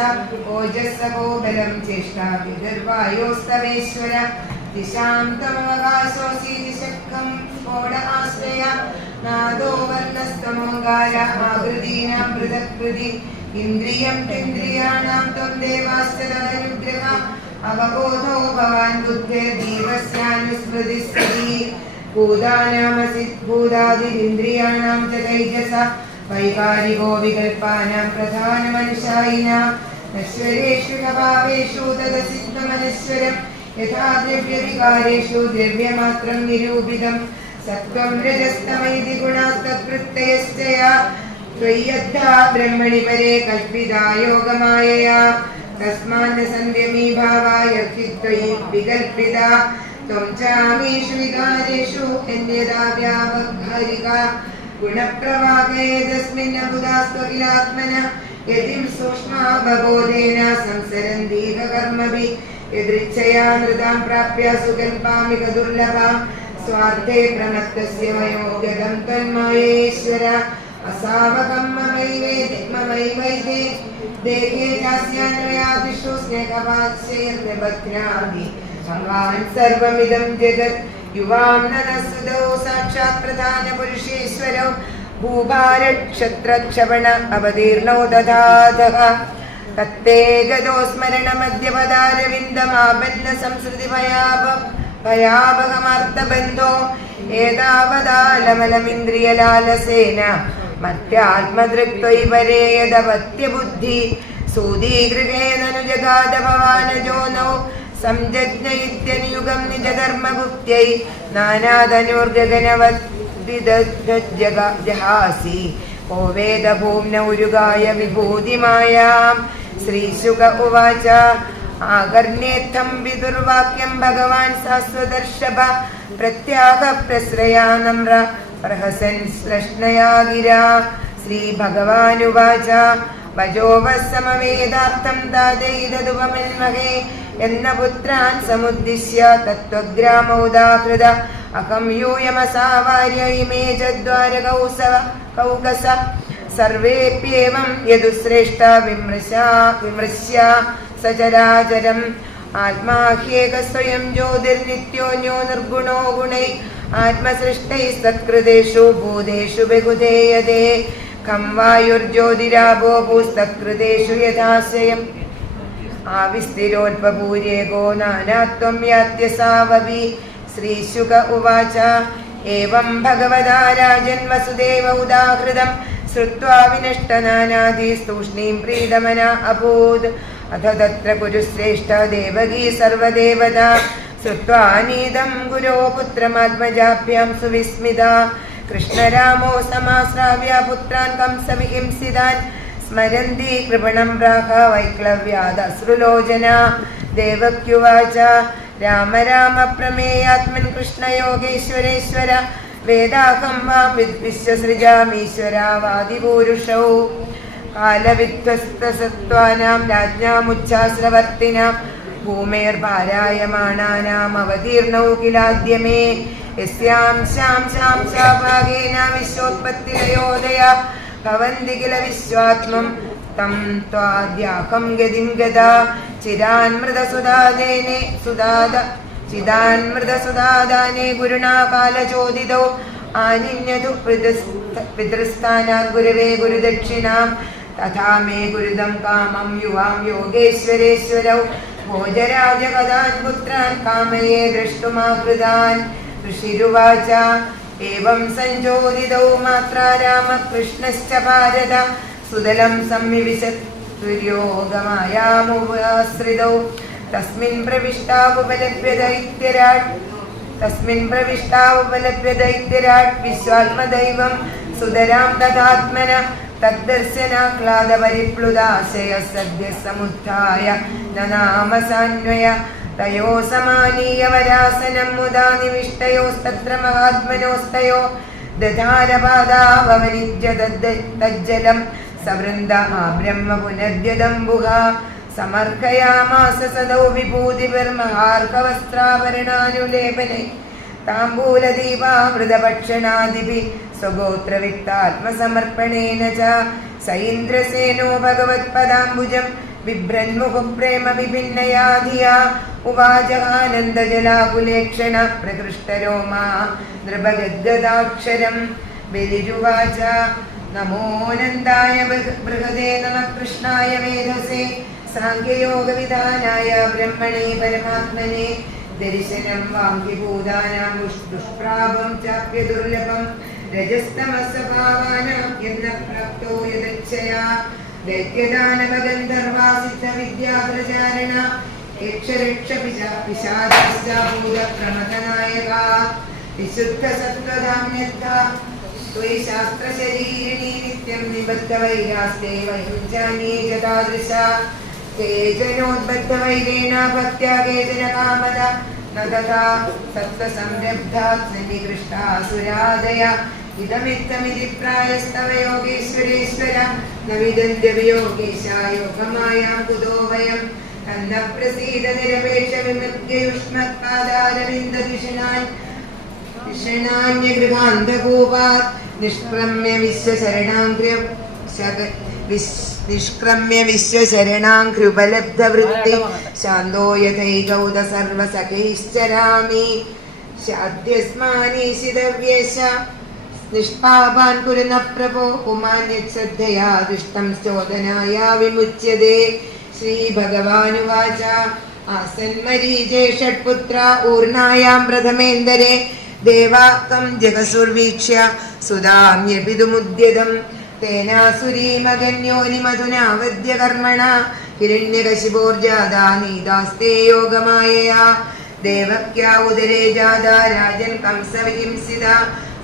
ഓജസ്സവോ ബലം ചേഷ്ടാ വിദർവായോസ്തവേശ്വര ദിശാന്തമവകാശോസി ദിശക്കം സ്ഫോട ആശ്രയ നാദോ വർണ്ണസ്തമോങ്കാര ആകൃതീനാം പൃഥക്കൃതി ഇന്ദ്രിയം ഇന്ദ്രിയാണാം ത്വം ദേവാസ്തദനുഗ്രഹ അവബോധോ ഭവാൻ ബുദ്ധിർദീവസ്യാനുസ്മൃതിസ്സതി ഭൂതാനാമസിദ്ഭൂതാദിന്ദ്രിയാണാം ച തൈജസ വൈകാരികോ വികൽപ്പാനാം പ്രധാനമനുഷായിനാം നശ്വരേഷു ഭാവേഷു തദസിദ്ധമനശ്വരം യഥാ ദ്രവ്യവികാരേഷു ദ്രവ്യമാത്രം നിരൂപിതം സത്വം രജസ്തമൈതി ഗുണാസ്തകൃത്തയശ്ചയാ ത്വയ്യദ്ധാ ബ്രഹ്മണി പരേ കൽപ്പിതാ യോഗമായയാ തസ്മാന്ന സന്ധ്യമീ ഭാവായ ത്വയി വികൽപ്പിതാ ത്വം ചാമീഷു വികാരേഷു അന്യഥാ വ്യാവഹാരിക ഗുണപ്രവാഹേതസ്മിന്നബുധാസ്ത്വഖിലാത്മന യതിം സൂക്ഷ്മാവബോധേന സംസരന്തീഹ കർമ്മഭി യദൃച്ഛയാ നൃതാം പ്രാപ്യ സുകൽപാമിക ദുർലഭാം സ്വാർത്ഥേ പ്രമത്തസ്യ മയോഗതം തന്മായേശ്വര അസാവകം മമൈവൈദേ ദേഹേ ചാസ്യാന്വയാദിഷു സ്നേഹവാത്സ്യൈർനിബധ്നാമി ഭഗവാൻ സർവമിദം ജഗത് യുവാം നനസുതോ സാക്ഷാത് പ്രധാന പുരുഷേശ്വരോ ഭൂഭാരക്ഷത്രക്ഷവണ അവതീർണോ ദധാതഃ തത്തേ ഗതോ സ്മരണമദ്യപദാരവിന്ദമാബദ്ധ സംസൃതി ഭയാപകമാർത്തബന്ധോ ഏതാവതാലമലമിന്ദ്രിയലാലസേന മത്യാത്മദൃക്ത്വയി പരേയദപത്യബുദ്ധി സൂദീകൃകേനനു ജഗാദ ഭവാനജോനോ സംജജ്ഞയിത്യനുയുഗം നിജധർമ്മഗുപ്ത്यै നാനാധനുർഗഗനവദ്വിദഗ്ധജഹാസി ഓ വേദഭൂമ്ന ഉരുഗായ വിഭൂതിമായാം. ശ്രീശുക ഉവാച ആകർണ്യേത്ഥം വിദുർവാക്യം ഭഗവാൻ സാസ്വദർശഭ പ്രത്യാഗ പ്രശ്രയാ നമ്ര പ്രഹസൻ ശ്ലഷ്ണയാ ഗിരാ. ശ്രീഭഗവാനുവാച ഭജോവസമവേദാർത്ഥം ദാദൈദതുപമന്മഹേ എന്ന പുത്രാൻ സമുദ്ദിശ്യ തത്വഗ്രാമൗദാഹൃത അഹം യൂയമസാവാര്യ ഇമേ ചദ്വാരകൗസ സർവേപ്യേവം യദുശ്രേഷ്ഠ വിമൃശ്യ സചരാചരം ആത്മാഹ്യേക സ്വയം ജ്യോതിർനിത്യോന്യോ നിർഗുണോ ഗുണൈ ആത്മസൃഷ്ടൈ സത്കൃതേഷു ഭൂതേഷു ബഹുധേയതേ खं वायुर्ज्योतिरापो पुस्तकृतेषु यथाश्रयम् आविस्तिरोत्पपूर्येको नानात्वं यात्यसावपि श्रीशुक उवाच एवं भगवता राजन् वसुदेव उदाहृतं श्रुत्वा विनष्टनानादिस्तूष्णीं प्रीतमना अभूत् अथ तत्र कुरुश्रेष्ठ देवकी सर्वदेवता श्रुत्वा नीदं गुरो पुत्रमात्मजाभ्यां सुविस्मिता कृष्णरामो समाश्राव्य पुत्रान् कंसविहिंसितान् स्मरन्ति कृपणं प्राह वैक्लव्यादश्रुलोचना देवक्युवाच राम राम प्रमेयात्मन् कृष्णयोगेश्वरेश्वर वेदाहं वा विश्वसृजामीश्वरावादिपूरुषौ कालविध्वस्तसत्त्वानां राज्ञामुच्छास्रवर्तिनां भूमेर्भारायमाणानाम् अवतीर्णौ किलाद्यमे यस्यां शां शाभागेन विश्वोत्पत्तिरयोदया भवन्ति किल विश्वात्मं तं त्वाद्याहं गतिं गता चिदान्मृतसुदादाने गुरुणा कालचोदितौ आनिन्यतु पितृस्थानात् गुरवे गुरुदक्षिणां तथा मे गुरुदं कामं युवां योगेश्वरेश्वरौ भोजराजगदान् पुत्रान् कामये द्रष्टुमाकृतान् ऋषिरुवाच एवं संचोदितौ मात्रा रामकृष्णश्च भारत सुदलं संविविशत् तुर्योगमायामुपाश्रितौ तस्मिन् प्रविष्टा उपलभ्य विश्वात्मदैवं सुदरां तथात्मन तद्दर्शनाह्लादपरिप्लुदाशय सद्य समुत्थाय ननामसान्वय तयो समानीय वरासनं मुदा निविष्टयोस्तत्र महात्मनोस्तयो दधारपादावनिज्य तज्जलं सवृन्द ब्रह्म पुनर्द्यदम्बुहा समर्पयामास सदौ विभूतिभिर्महार्कवस्त्राभरणानुलेपने ताम्बूलदीपामृतभक्षणादिभिः स्वगोत्रवित्तात्मसमर्पणेन च स इन्द्रसेनो भगवत्पदाम्बुजं बिभ्रन्मुखप्रेम विभिन्नया धिया उवाचहानन्दजलाकुलेक्षण प्रकृष्टरोमा नृपगद्गदाक्षरं बलिरुवाच नमोऽनन्ताय बृहदे नमः कृष्णाय मेधसे साङ्ख्ययोगविधानाय ब्रह्मणे परमात्मने दर्शनं वाङ्क्यभूतानां दुष्प्रापं चाप्यदुर्लभं रजस्तमसभावानां यन्न प्राप्तो यदच्छया दैत्यदानवगन्धर्वासिद्धविद्याप्रचारण यक्षरक्षपिशाचश्चाभूतप्रमथनायका विशुद्धसत्त्वधाम्यर्था त्वयि शास्त्रशरीरिणी नित्यं निबद्धवैरास्ते वयं जानीये च तादृशा केचनोद्बद्धवैरेण भक्त्या केचन कामदा न तथा सत्त्वसंरब्धा सन्निकृष्टा सुरादया इदमित्थमिति प्रायस्तव योगेश्वरेश्वर न विदन्त्यवियोगेशा योगमायां कुतो वयं तन्न प्रसीद निरपेक्ष विमृग्ययुष्मत्पादारविन्ददूषणान्यगृहान्धकूपात् निष्क्रम्य विश्वशरणां कृपलब्धवृत्ति शान्तो यथैकौद सर्वसखैश्चरामि शाद्यस्मानीशितव्येश निष्पापान् कुरु न प्रभो पुमान्यच्छ्रद्धया दुष्टं चोदनाया विमुच्यते श्रीभगवानुवाच आसन्मरीचे षट्पुत्रा ऊर्णायां प्रथमेन्दरे देवाकं जगसुर्वीक्ष्य सुधाम्यपितुमुद्यतं तेनासुरीमगन्योनिमधुना वद्यकर्मणा हिरण्यकशिपोर्जादा नीतास्ते योगमायया देवक्या उदरे जादा राजन् कंसविहिंसिता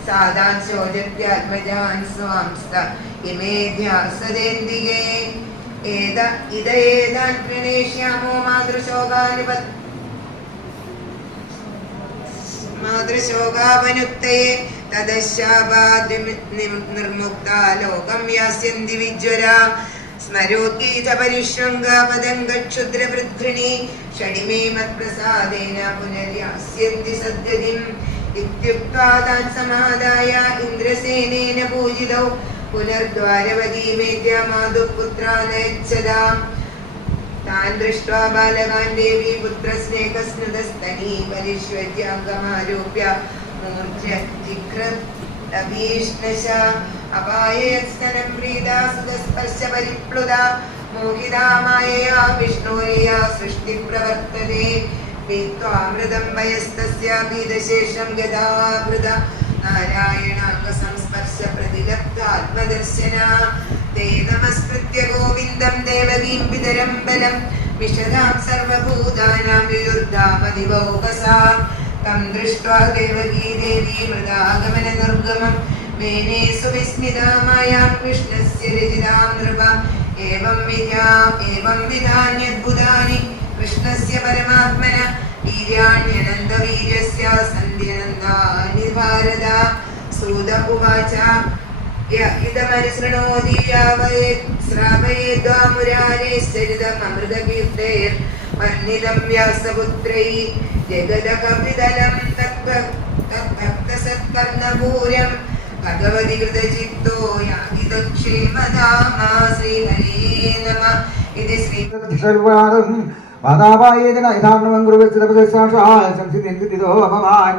सादान् शोचत्यात्मजान् स्वांस्त इमे ध्यासदेन्दिगे इदएतान् प्रणेष्यामो मातृशोकावनुत्तये तदशापाद्निर्मुक्ता लोकं यास्यन्ति विज्वरा स्मरोद्गीतपरिश्रृङ्गापदङ्गक्षुद्रवृद्घृणी षडिमे मत्प्रसादेन पुनर्यास्यन्ति सद्गतिम् इत्युक्त्वा तान् समादाय इन्द्रसेनेन पूजितौ पुनर्द्वारवतीमेत्य मातुपुत्रानयच्छदाम् तान् दृष्ट्वा बालकान् देवी पुत्रस्नेहस्नुतस्तनी परिष्वज्याङ्गमारोप्य मूर्ध्य जिघ्रत् അഭീഷ്ണശ അപായസ്തനം പ്രീതാ സുതസ്പർശ പരിപ്ലുതാ മോഹിതാമായയാ വിഷ്ണോരയാ സൃഷ്ടി പ്രവർത്തതേ വിത്വാമൃതം വയസ്തസ്യാപീതശേഷം ഗതാവൃത നാരായണാംഗ സംസ്പർശ പ്രതിലബ്ധാത്മദർശന തേ നമസ്കൃത്യ ഗോവിന്ദം ദേവകീം പിതരം ബലം വിശദാം സർവഭൂതാനാം വിരുദ്ധാമതിവൗകസാ തം ദൃഷ്ട്വാ ദേവകീ ദേവീ മൃദാഗമന നിർഗമം മേനേ സുവിസ്മിതാമായാം കൃഷ്ണസ്യ രചിതാം നൃപ ഏവം വിധാന്യദ്ഭുതാനി കൃഷ്ണസ്യ പരമാത്മന വീര്യാണ്യനന്തവീര്യസ്യ സന്ധ്യനന്ദാനി ഭാരത സൂത ഉവാച ഇദമനുസൃണോതി ശ്രാവയേദ്വാ മുരാരേശ്ചരിതമൃതകീർത്തേർ വർണ്ണിതം വ്യാസപുത്രൈ ജഗദകപിതലം തദ്ഭക്തസത്കർണപൂരം ഭഗവതി കൃതചിത്തോ യാതിദക്ഷേമധാമ ശ്രീഹരേ നമഃ. ഇത് ശ്രീ വാതാവായേന യഥാർണവം കുറുവസ്ഥിതോ ഭഗവാൻ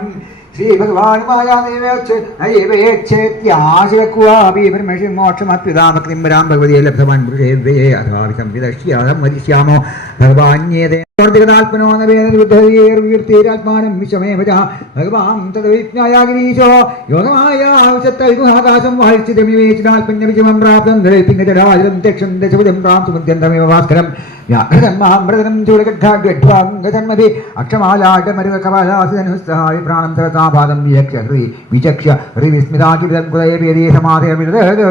ശ്രീ ഭഗവാൻ മായാദേവേക്ഷേത്യാശിവക്കുവാഭീപരമേഷി മോക്ഷമത്യുതാമക്തിംബരാം ഭഗവതിയെ ലബ്ധവാൻ പുരുഷേവ്യേ അഥാവിധം വിദക്ഷ്യാതം വദിഷ്യാമോ ഭഗവാന്യേതേ ോർദികതാത്മനോ നവേദുദ്ധീർത്തീരാത്മാനം വിശ്വമേവജ ഭഗവാൻ തദ്വിജ്ഞായാഗിരീശോ യോഗമായ ആവശ്യത്തൽഗുഹാകാശം വായിച്ചിതമിവേച്ചിതാൽപന്യവിജമം പ്രാപ്തം ദളിപ്പിംഗജടാജലം ദക്ഷം ദശപുജം പ്രാപ്തമുദ്യന്തമേവ ഭാസ്കരം വ്യാഘ്രന്മാമൃതനം ചൂടഗഡ്ഢാഗ്വധ്വാംഗജന്മഭി അക്ഷമാലാഡമരുകകവലാസിതനുസ്തഹായ പ്രാണം സഹസാപാദം വിചക്ഷ്യ ഹൃവിസ്മിതാചുരിതം കുതയേപേദീ സമാധയ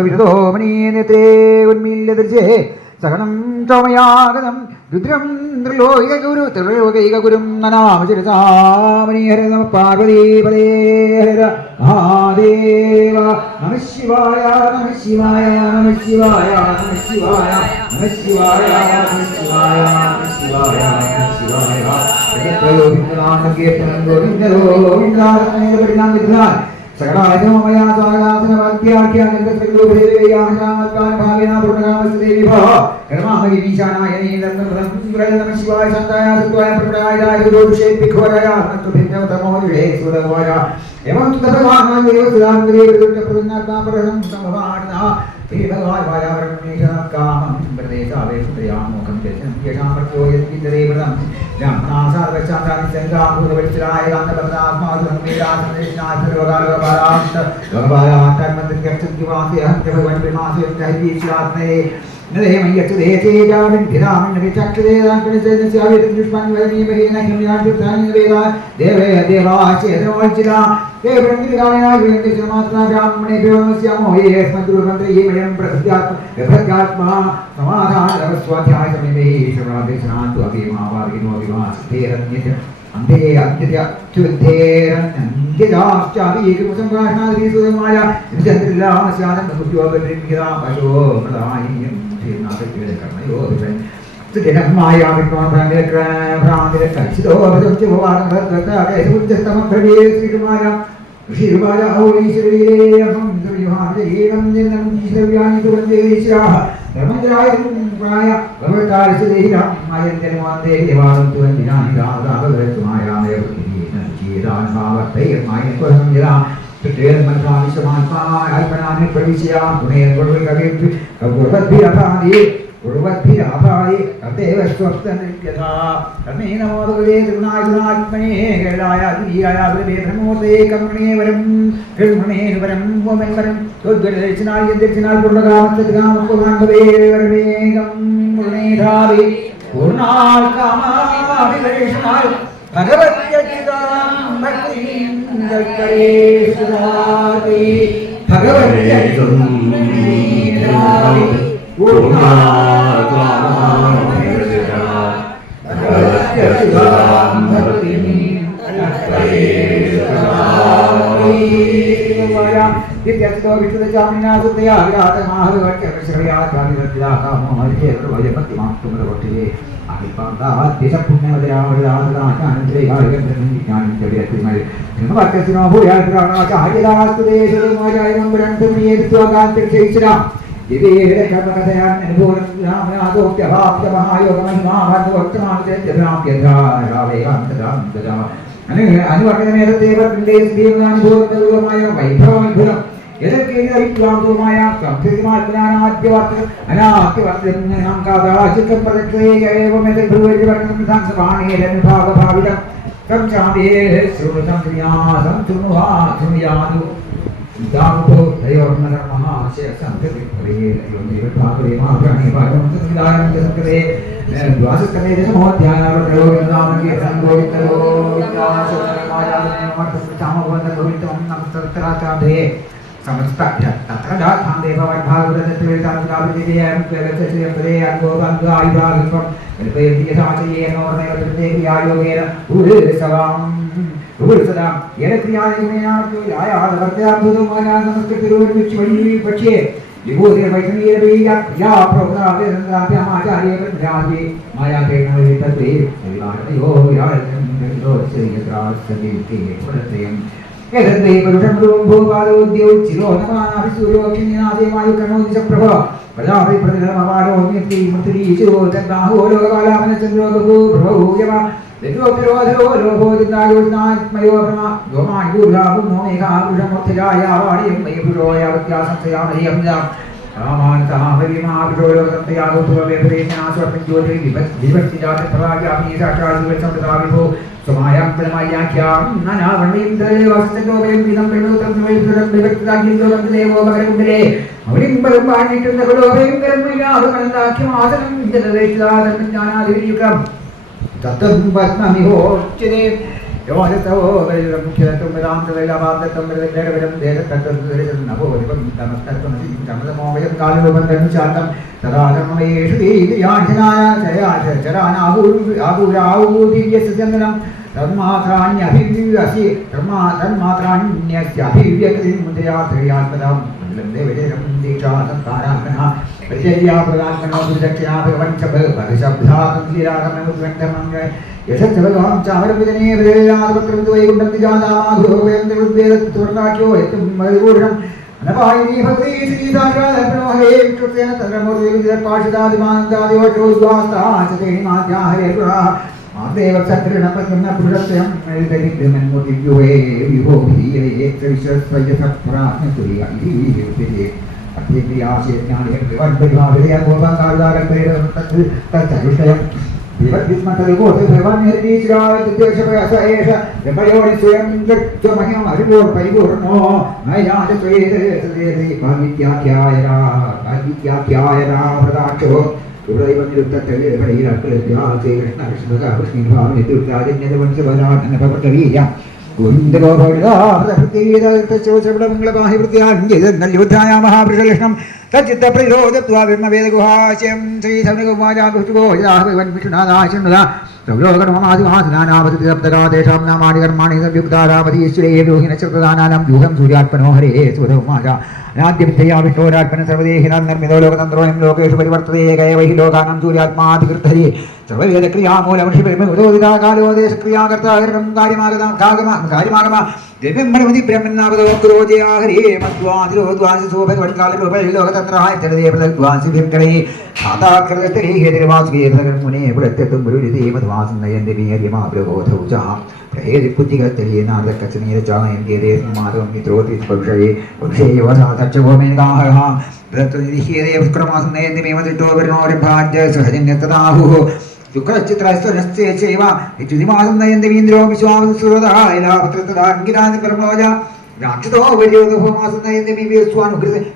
വിരതോ മനീനേത്രേ ഉന്മീല്യദൃശേ സകണം ചോമയാഗതം രുദ്രം ത്രിലോകൈകഗുരും നനാമചിരസാമണീഹര നമ പാർവതീപദേ ഹര മഹാദേവ നമ ശിവായ നമ ശിവായ നമ ശിവായ നമ ശിവായ നമ ശിവായ നമ ശിവായ നമ ശിവായ നമ ശിവായ ഗോവിന്ദനാമകീർത്തനം ഗോവിന്ദോ ഗോവിന്ദാ സകലാജോമയാ ശിവായ ശാന്തായ സത്വായ പ്രപടായ ഘോരായ एवं भगवान അനുവർത്തന നേരത്തെ വൈഭവം യഥമായ സംസ്കൃതിമാത്മനാദ്യവാർത്ത അനാദ്യവർത്തനം കാതാചിത്തം പ്രദക്ഷേയവമെതൃഭാഗഭാവിതം സംചാമേ ശ്രുതംയാസം ശൃണുവാതു ദാമുഖോ ദയോർമനർമഹാശയ സംസ്കൃതി ഭാഗവേ മാപ്രാണി ഭാഗം സംവിധാനം സംസ്കൃതേ ദ്വാസസ്കരേ ദശമോധ്യാനാവത്രയോ നാമകേ സംഗോവിത്തോ വിദ്യാസോമായാമർത്തമോവന്ദഗോവിത്തം നമസ്തത്രാചാദേ സമസ്ത തത്ര ദാഥാന്തേ ഭവദ്ഭാഗവതത്വേ പ്രേതേ അംഗോപംഗായുധാഗിപ്പം േനോർണേയായോഗേന ഉത്സവം ഉപരിസദാം യനക്രിയാദവർത്തയാഭൂതമായ നമസ്കൃതിരോർമിച്ച് വഴി പക്ഷേ വിഭൂതിയെ വൈഷ്ണവീയമാചാര്യ മായാ മഹാപുരുഷലക്ഷണം തച്ചിത്തപ്രതിരോധത്വാഭിമവേദഗുഹാശയം ശ്രീ സൗരഗണമാദിവാസനാനാവതിനാനാവതിസപ്തകാദേശാം നാമാനി കർമാണി സംയുക്താരാമതീശ്വരേ രോഹിണശ്രതാനാം വ്യൂഹം സൂര്യാത്മനോ ഹരേ സ്വതൗമാജ അനാദ്യവിദ്യയാ വിഷ്ണോരാത്മന സർവദേഹിനാം നിർമ്മിതോ ലോകതന്ത്രോയം ലോകേഷു പരിവർത്തതേ കൈവൈ ലോകാനാം സൂര്യാത്മാധികൃത്തരേ സർവവേദക്രിയാമൂലമർഷിപരിമോദേശക്രിയാകർത്താകരണം കാര്യമാഗമ ദിവ്യംബരമതി ബ്രഹ്മനാവതോ ക്രോജയാഹരേ മദ്വാതിരോദ്വാസോ ഭഗവത്കാലോകതന്ത്രായ ചരദേവദ്വാസിഭിർക്കടേ ാതാകൃതേ ഹേതിരവാസുകേതമുനെ പുരത്തെത്തും ഗുരുരിതേ മധുവാസന്നയന്റെ വീര്യമാബ്രബോധൗചാം പ്രേതിക്കുത്തികത്തലേ നാദക്കച്ചനീരചായം ഗേതേ മാധവം മിത്രോതി പക്ഷയേ പക്ഷേയവസാതക്ഷോമേകാഹ വ്രതനിധിഹേതേ പുഷ്കരമാസന്നയന്റെ മേമദിട്ടോ വർണോരഭാജ്യ സഹജന്യത്തദാഹു ശുക്രചിത്രസ്വനശ്ചൈവ വിദ്യുതിമാസന്നയന്റെ വീന്ദ്രോ വിശ്വാമസുരദായലാപത്രതദാംഗിരാജ പരമോജ രാക്ഷസോ വര്യോദഭോമാസന്നയന്റെ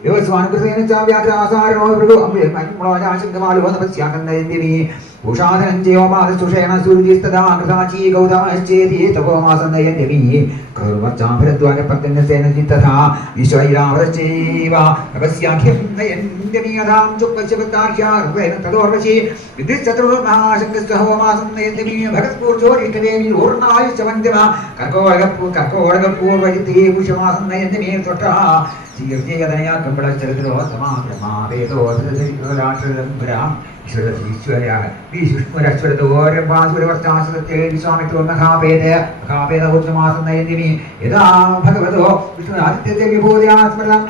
വ്യവസ്വാനുകൃതേന ച വ്യാഘ്രാസാരണോ ഭൃഗു അമൃതമോജാശങ്കമാലോ നമസ്യാകന്നയന്റെ ഭൂഷാധനഞ്ജയോമാസുഷേണ സൂര്യസ്തദാ കൃതാചീ ഗൗതമശ്ചേതി തപോമാസന്നയന്റെ കർവച്ചാഭരദ്വാരപത്തന്നസേനജിത്തഥാ വിശ്വൈരാവരച്ചൈവ തപസ്യാഖ്യം നയന്റെ മീയധാം ചുക്വശപത്താർഹ്യാർവേന തദോർവശി വിദ്യുച്ഛത്രുർമഹാശങ്കസ്വഹോമാസന്നയന്റെ മീ ഭഗസ്പൂർജോരിക്കദേവി ഊർണായുശ്ചവന്തിമ കർക്കോടകപൂർവജിത്തേ ഭൂഷമാസന്നയന്റെ മീ തൊട്ടാ ശ്രീയതനയാ കമ്പളചരിത്രോ സമാക്രമാവേദോ ധൃതരാക്ഷരം യഥാ ഭഗവതോ വിഷ്ണു ആദിത്യത്തെ വിഭൂതിയാസ്മൃതം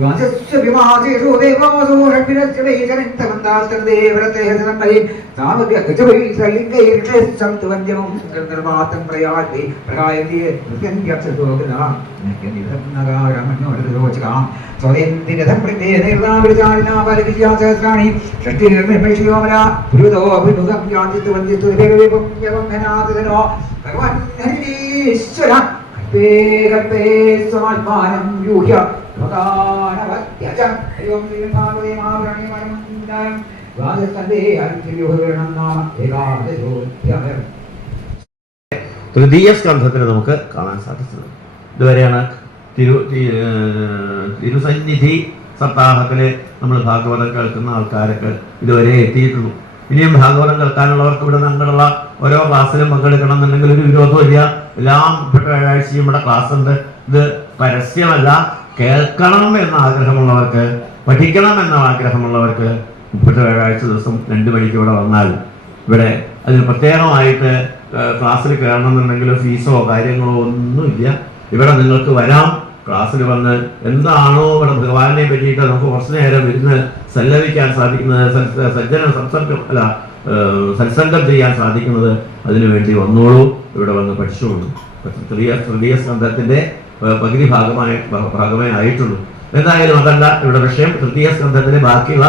വിമാചേഷു ദേവോസോ ഷഡ്ഭിരസ്യ വൈചരന്തമന്താസ്തേ വ്രതേ ഹൃദംബൈ താമദ്യകചവൈ സലിംഗൈർക്ഷേസം തുവന്യമം നിർമാതം പ്രയാതി പ്രകായതി യന്യക്ഷതോഗനാ നഗാരമണ്യോരദോചകാം സ്വയന്തിരഥം പ്രത്യേകേർദാവിചാരിനാ ബാലകിയാസഹസ്രാണി ഷഡ്ഭിർനിർമിഷ്യോമന പുരുതോ അഭിമുഖം യാന്തിത്തു വന്ദിത്തു ദേവം യവം ധനാദനോ ഭഗവാൻ ഹരീശ്വര കൽപ്പേ കൽപ്പേ സമാത്മാനം യൂഹ്യ തൃതീയ സ്കന്ധത്തിൽ നമുക്ക് കാണാൻ സാധിച്ചത് ഇതുവരെയാണ് തിരുസന്നിധി സപ്താഹത്തിൽ നമ്മൾ ഭാഗവതം കേൾക്കുന്ന ആൾക്കാരൊക്കെ ഇതുവരെ എത്തിയിട്ടുള്ളൂ. ഇനിയും ഭാഗവതം കേൾക്കാനുള്ളവർക്ക് ഇവിടെ നമ്മളുള്ള ഓരോ ക്ലാസ്സിലും പങ്കെടുക്കണം എന്നുണ്ടെങ്കിൽ ഒരു വിരോധമില്ല. എല്ലാം വ്യാഴാഴ്ചയും ഇവിടെ ക്ലാസ് ഉണ്ട്. ഇത് പരസ്യമല്ല. കേൾക്കണം എന്ന ആഗ്രഹമുള്ളവർക്ക്, പഠിക്കണം എന്ന ആഗ്രഹമുള്ളവർക്ക് 30 വ്യാഴാഴ്ച ദിവസം 2 മണിക്ക് ഇവിടെ വന്നാൽ ഇവിടെ അതിന് പ്രത്യേകമായിട്ട് ക്ലാസ്സിൽ കയറണം എന്നുണ്ടെങ്കിൽ ഫീസോ കാര്യങ്ങളോ ഒന്നുമില്ല. ഇവിടെ നിങ്ങൾക്ക് വരാം. ക്ലാസ്സിൽ വന്ന് എന്താണോ ഇവിടെ ഭഗവാനെ പറ്റിയിട്ട് നമുക്ക് കുറച്ചു നേരം ഇരുന്ന് സല്ലപിക്കാൻ സാധിക്കുന്നത്, സത്സംഗം ചെയ്യാൻ സാധിക്കുന്നത്, അതിനുവേണ്ടി വന്നോളൂ. ഇവിടെ വന്ന് പഠിച്ചോളൂ. തൃതീയ സ്കന്ധത്തിന്റെ പകുതി ഭാഗമേ ആയിട്ടുള്ളൂ. എന്തായാലും അതല്ല ഇവിടെ വിഷയം. തൃതീയ സ്കന്ധത്തിലെ ബാക്കിയുള്ള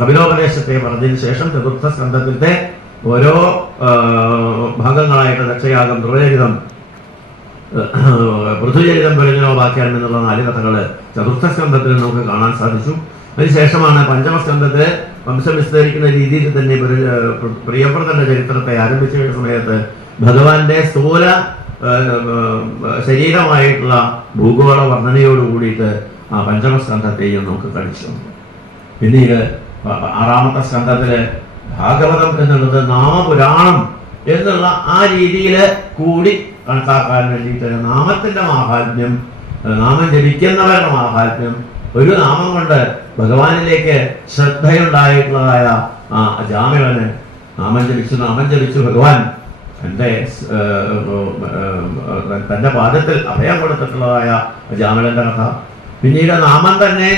കപിലോപദേശത്തെ പറഞ്ഞതിന് ശേഷം ചതുർത്ഥ സ്കന്ധത്തിലെ ഓരോ ഭാഗങ്ങളായിട്ട് ദക്ഷയാഗം, ധ്രുവചരിതം, പൃഥുചരിതം, പെരുഞ്ഞോപാഖ്യാനം എന്നുള്ള 4 കഥകൾ ചതുർത്ഥ സ്കന്ധത്തിൽ നമുക്ക് കാണാൻ സാധിച്ചു. അതിനുശേഷമാണ് പഞ്ചമസ്കന്ധത്തിലെ വംശം വിസ്തരിക്കുന്ന രീതിയിൽ തന്നെ പ്രിയപ്രദന്റെ ചരിത്രത്തെ ആരംഭിച്ച സമയത്ത് ഭഗവാന്റെ സ്ഥൂല ശരീരമായിട്ടുള്ള ഭൂഗോള വർണ്ണനയോട് കൂടിയിട്ട് ആ പഞ്ചമസ്കന്ധത്തെയും നമുക്ക് കളിച്ചു. പിന്നീട് 6ാമത്തെ സ്കന്ധത്തില് ഭാഗവതം എന്നുള്ളത് നാമപുരാണം എന്നുള്ള ആ രീതിയിൽ കൂടി കണക്കാക്കാൻ വേണ്ടിയിട്ട് നാമത്തിന്റെ മാഹാത്മ്യം, നാമം ജപിക്കുന്നവരുടെ മാഹാത്മ്യം, ഒരു നാമം കൊണ്ട് ഭഗവാനിലേക്ക് ശ്രദ്ധയുണ്ടായിട്ടുള്ളതായ ആ ജാമിളന് നാമം ജപിച്ചു ഭഗവാൻ തന്റെ പാദത്തിൽ അഭയം കൊടുത്തിട്ടുള്ളതായ ജാമിളന്റെ കഥ. പിന്നീട് നാമം തന്നെ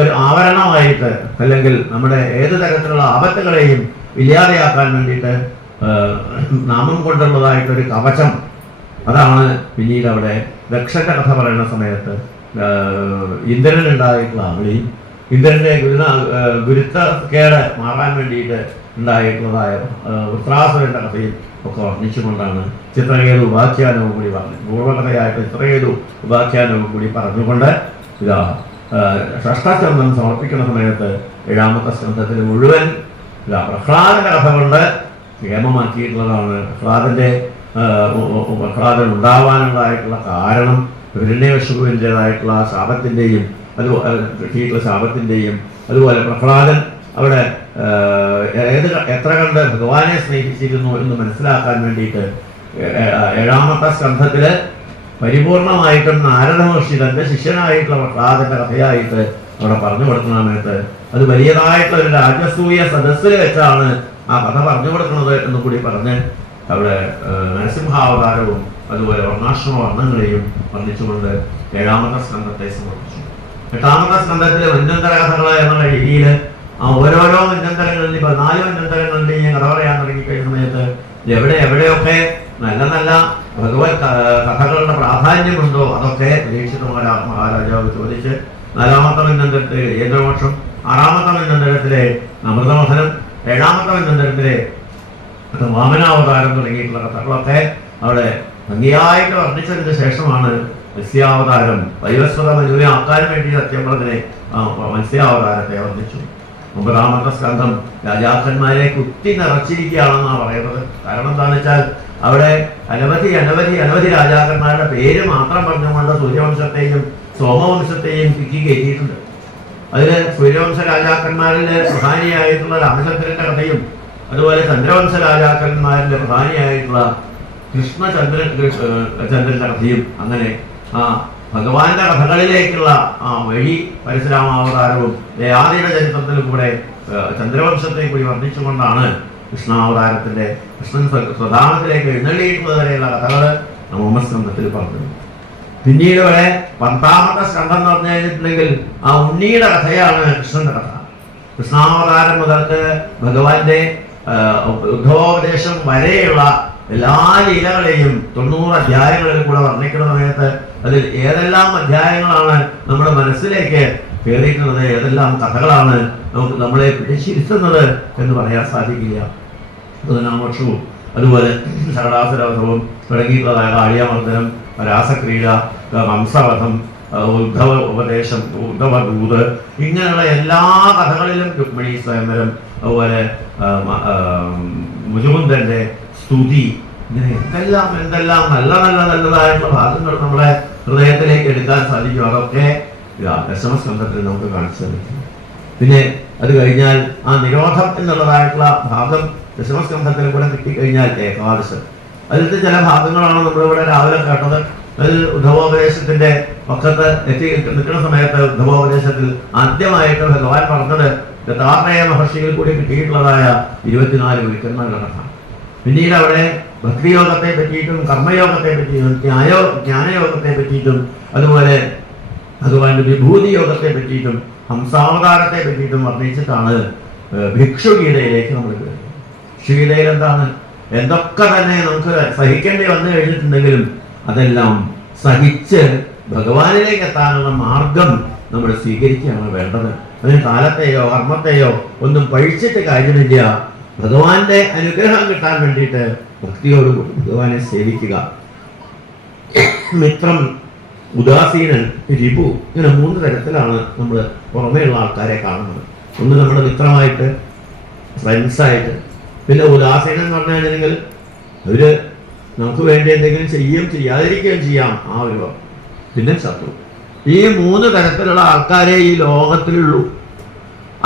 ഒരു ആവരണമായിട്ട്, അല്ലെങ്കിൽ നമ്മുടെ ഏത് തരത്തിലുള്ള ആപത്തുകളെയും ഇല്ലാതെയാക്കാൻ വേണ്ടിയിട്ട് നാമം കൊണ്ടുള്ളതായിട്ടൊരു കവചം. അതാണ് പിന്നീട് അവിടെ ദക്ഷന്റെ കഥ പറയുന്ന സമയത്ത് ഇന്ദ്രനുണ്ടായിട്ടുള്ള അവളി, ഇന്ദ്രന്റെ ഗുരുത്വക്കേട് മാറാൻ വേണ്ടിയിട്ട് ഉണ്ടായിട്ടുള്ളതായ വൃത്രാസുരന്റെ കഥയും ഒക്കെ വർണ്ണിച്ചുകൊണ്ടാണ് ചിത്രകേതു ഉപാഖ്യാനവും കൂടി പറഞ്ഞു. പൂർവകഥയായിട്ട് ചിത്രകേതു ഉപാഖ്യാനവും കൂടി പറഞ്ഞുകൊണ്ട് ഇതാ ഷഷ്ഠസ്കന്ധം സമർപ്പിക്കുന്ന സമയത്ത് 7ാമത്തെ സ്കന്ധത്തിൽ മുഴുവൻ പ്രഹ്ലാദന്റെ കഥ കൊണ്ട് ക്ഷേമമാക്കിയിട്ടുള്ളതാണ്. പ്രഹ്ലാദൻ ഉണ്ടാവാനുള്ളതായിട്ടുള്ള കാരണം ഹിരണ്യകശിപുവിൻ്റെതായിട്ടുള്ള ശാപത്തിൻ്റെയും കിട്ടിയിട്ടുള്ള ശാപത്തിൻ്റെയും അതുപോലെ പ്രഹ്ലാദൻ അവിടെ എത്ര കണ്ട് ഭഗവാനെ സ്നേഹിച്ചിരുന്നു എന്ന് മനസ്സിലാക്കാൻ വേണ്ടിയിട്ട് 7ാമത്തെ സ്കന്ധത്തില് പരിപൂർണമായിട്ടും നാരദ മഹർഷി തന്റെ ശിഷ്യനായിട്ടുള്ള പ്രഹ്ലാദന്റെ കഥയായിട്ട് അവിടെ പറഞ്ഞു കൊടുക്കുന്ന സമയത്ത് അത് വലിയതായിട്ടുള്ള ഒരു രാജസൂയ സദസ്സിൽ വെച്ചാണ് ആ കഥ പറഞ്ഞു കൊടുക്കുന്നത് എന്ന് കൂടി പറഞ്ഞ് അവിടെ നരസിംഹാവതാരവും അതുപോലെ വർണ്ണാശ്രമ വർണ്ണങ്ങളെയും വർണ്ണിച്ചുകൊണ്ട് 7ാമത്തെ സ്കന്ധത്തെ സമർപ്പിച്ചു. 8ാമത്തെ സ്കന്ധത്തിലെ മന്വന്തര കഥകൾ എന്നുള്ള രീതിയിൽ ആ ഓരോരോ മന്വന്തരങ്ങളിൽ 14 മന്വന്തരങ്ങളുടെയും കഥ പറയാൻ തുടങ്ങിക്കഴിഞ്ഞ സമയത്ത് എവിടെയൊക്കെ നല്ല നല്ല ഭഗവത് കഥകളുടെ പ്രാധാന്യമുണ്ടോ അതൊക്കെ പരീക്ഷിത മഹാരാജാവ് ചോദിച്ച് 4ാമത്തെ മന്വന്തരത്തിലെ ഗജേന്ദ്രമോക്ഷം, 6ാമത്തെ മന്വന്തരത്തിലെ അമൃതമഥനം, 7ാമത്തെ മന്വന്തരത്തിലെ വാമനാവതാരം തുടങ്ങിയിട്ടുള്ള കഥകളൊക്കെ അവിടെ ഭംഗിയായിട്ട് വർണ്ണിച്ചതിന് ശേഷമാണ് മത്സ്യാവതാരം, വൈവസ്വത മനുവിനെ ആക്കാൻ വേണ്ടി സത്യപ്രതിനെ മത്സ്യാവതാരത്തെ വർണ്ണിച്ചു. 9ാമത്തെ സ്കന്ധം രാജാക്കന്മാരെ കുത്തി നിറച്ചിരിക്കുകയാണെന്നാണ് പറയുന്നത്. കാരണം എന്താണെന്ന് വെച്ചാൽ അവിടെ അനവധി രാജാക്കന്മാരുടെ പേര് മാത്രം പറഞ്ഞുകൊണ്ട് സൂര്യവംശത്തെയും സോമവംശത്തെയും തിക്കി കയറ്റിയിട്ടുണ്ട്. അതിൽ സൂര്യവംശ രാജാക്കന്മാരിൽ പ്രധാനിയായിട്ടുള്ള രാമചന്ദ്രന്റെ കഥയും അതുപോലെ ചന്ദ്രവംശ രാജാക്കന്മാരിലെ പ്രധാനിയായിട്ടുള്ള ചന്ദ്രന്റെ കഥയും, അങ്ങനെ ആ ഭഗവാന്റെ കഥകളിലേക്കുള്ള ആ വഴി പരശുരാമാവതാരവും ദയാദിയുടെ ചരിത്രത്തിലും കൂടെ ചന്ദ്രവംശത്തെ കൂടി വർണ്ണിച്ചുകൊണ്ടാണ് കൃഷ്ണാവതാരത്തിന്റെ കൃഷ്ണൻ സ്വധാമത്തിലേക്ക് എഴുന്നള്ളിയിട്ടുള്ളത് വരെയുള്ള കഥകൾ 9ാം സ്കന്ധത്തിൽ പറഞ്ഞു. പിന്നീട് വരെ 10ാമത്തെ സ്കന്ധം എന്ന് പറഞ്ഞു കഴിഞ്ഞിട്ടുണ്ടെങ്കിൽ ആ ഉണ്ണിയുടെ കഥയാണ് കൃഷ്ണന്റെ കഥ. കൃഷ്ണാവതാരം മുതൽക്ക് ഭഗവാന്റെ ഉദ്ധവോപദേശം വരെയുള്ള എല്ലാ ലീലകളെയും 90 അധ്യായങ്ങളിൽ കൂടെ വർണ്ണിക്കുന്ന സമയത്ത് അതിൽ ഏതെല്ലാം അധ്യായങ്ങളാണ് നമ്മുടെ മനസ്സിലേക്ക് കയറിയിട്ടുള്ളത്, ഏതെല്ലാം കഥകളാണ് നമുക്ക് നമ്മളെ പിടിച്ചിരുത്തുന്നത് എന്ന് പറയാൻ സാധിക്കില്ല. 14 വർഷവും അതുപോലെ ശകടാസുരവധവും തുടങ്ങിയിട്ടുള്ളതായ കാളിയമർദ്ദനം, രാസക്രീഡ, ഹംസവധം, ഉദ്ധവ ഉപദേശം, ഉദ്ധവദൂത്, ഇങ്ങനെയുള്ള എല്ലാ കഥകളിലും രുക്മിണി സ്വയംവരം, അതുപോലെ മുചുകുന്ദന്റെ സ്തുതി, ഇങ്ങനെ എന്തെല്ലാം നല്ലതായിട്ടുള്ള ഭാഗങ്ങൾ നമ്മളെ ഹൃദയത്തിലേക്ക് എടുക്കാൻ സാധിക്കും. അതൊക്കെ ദശമസ്കന്ധത്തിൽ നമുക്ക് കാണിച്ചു തന്നിട്ടുണ്ട്. പിന്നെ അത് കഴിഞ്ഞാൽ ആ നിരോധം എന്നുള്ളതായിട്ടുള്ള ഭാഗം ദശമസ്കന്ധത്തിൽ കൂടെ കിട്ടിക്കഴിഞ്ഞാൽ ഏകാദശം. അതിലത്തെ ചില ഭാഗങ്ങളാണ് നമ്മളിവിടെ രാവിലെ കേട്ടത്. അതിൽ ഉദ്ധവോപദേശത്തിന്റെ പക്കത്ത് എത്തി നിൽക്കുന്ന സമയത്ത് ഉദ്ധവോപദേശത്തിൽ ആദ്യമായിട്ട് ഭഗവാൻ പറഞ്ഞത് ദത്താത്രേയ മഹർഷിയിൽ കൂടി കിട്ടിയിട്ടുള്ളതായ 24 ഗുരുക്കന്മാരുടെ കഥ. പിന്നീട് അവിടെ ഭക്തിയോഗത്തെ പറ്റിയിട്ടും കർമ്മയോഗത്തെ പറ്റിയിട്ടും ജ്ഞാനയോഗത്തെ പറ്റിയിട്ടും അതുപോലെ ഭഗവാന്റെ വിഭൂതി യോഗത്തെ പറ്റിയിട്ടും ഹംസാവതാരത്തെ പറ്റിയിട്ടും വർണ്ണിച്ചിട്ടാണ് ഭിക്ഷുഗീതയിലേക്ക് നമ്മൾ വരുന്നത്. ഭിക്ഷുഗീതയിൽ എന്താണ്, എന്തൊക്കെ തന്നെ നമുക്ക് സഹിക്കേണ്ടി വന്നു കഴിഞ്ഞിട്ടുണ്ടെങ്കിലും അതെല്ലാം സഹിച്ച് ഭഗവാനിലേക്ക് എത്താനുള്ള മാർഗം നമ്മൾ സ്വീകരിക്കുകയാണ് വേണ്ടത്. അതിന് കാലത്തെയോ കർമ്മത്തെയോ ഒന്നും പഴിച്ചിട്ട് കാര്യമില്ല. ഭഗവാന്റെ അനുഗ്രഹം കിട്ടാൻ വേണ്ടിയിട്ട് ഭക്തിയോടുകൂടി ഭഗവാനെ സേവിക്കുക. മിത്രം, ഉദാസീനൻ, രിപു, ഇങ്ങനെ 3 തരത്തിലാണ് നമ്മൾ പുറമേയുള്ള ആൾക്കാരെ കാണുന്നത്. ഒന്ന് നമ്മുടെ മിത്രമായിട്ട്, ഫ്രണ്ട്സായിട്ട്, പിന്നെ ഉദാസീനൻ എന്ന് പറഞ്ഞു കഴിഞ്ഞിട്ടുണ്ടെങ്കിൽ അവര് നമുക്ക് വേണ്ടി എന്തെങ്കിലും ചെയ്യാതിരിക്കുകയും ചെയ്യാം, ആ ഒരു. പിന്നെ ശത്രു. ഈ 3 തരത്തിലുള്ള ആൾക്കാരെ ഈ ലോകത്തിലുള്ളൂ.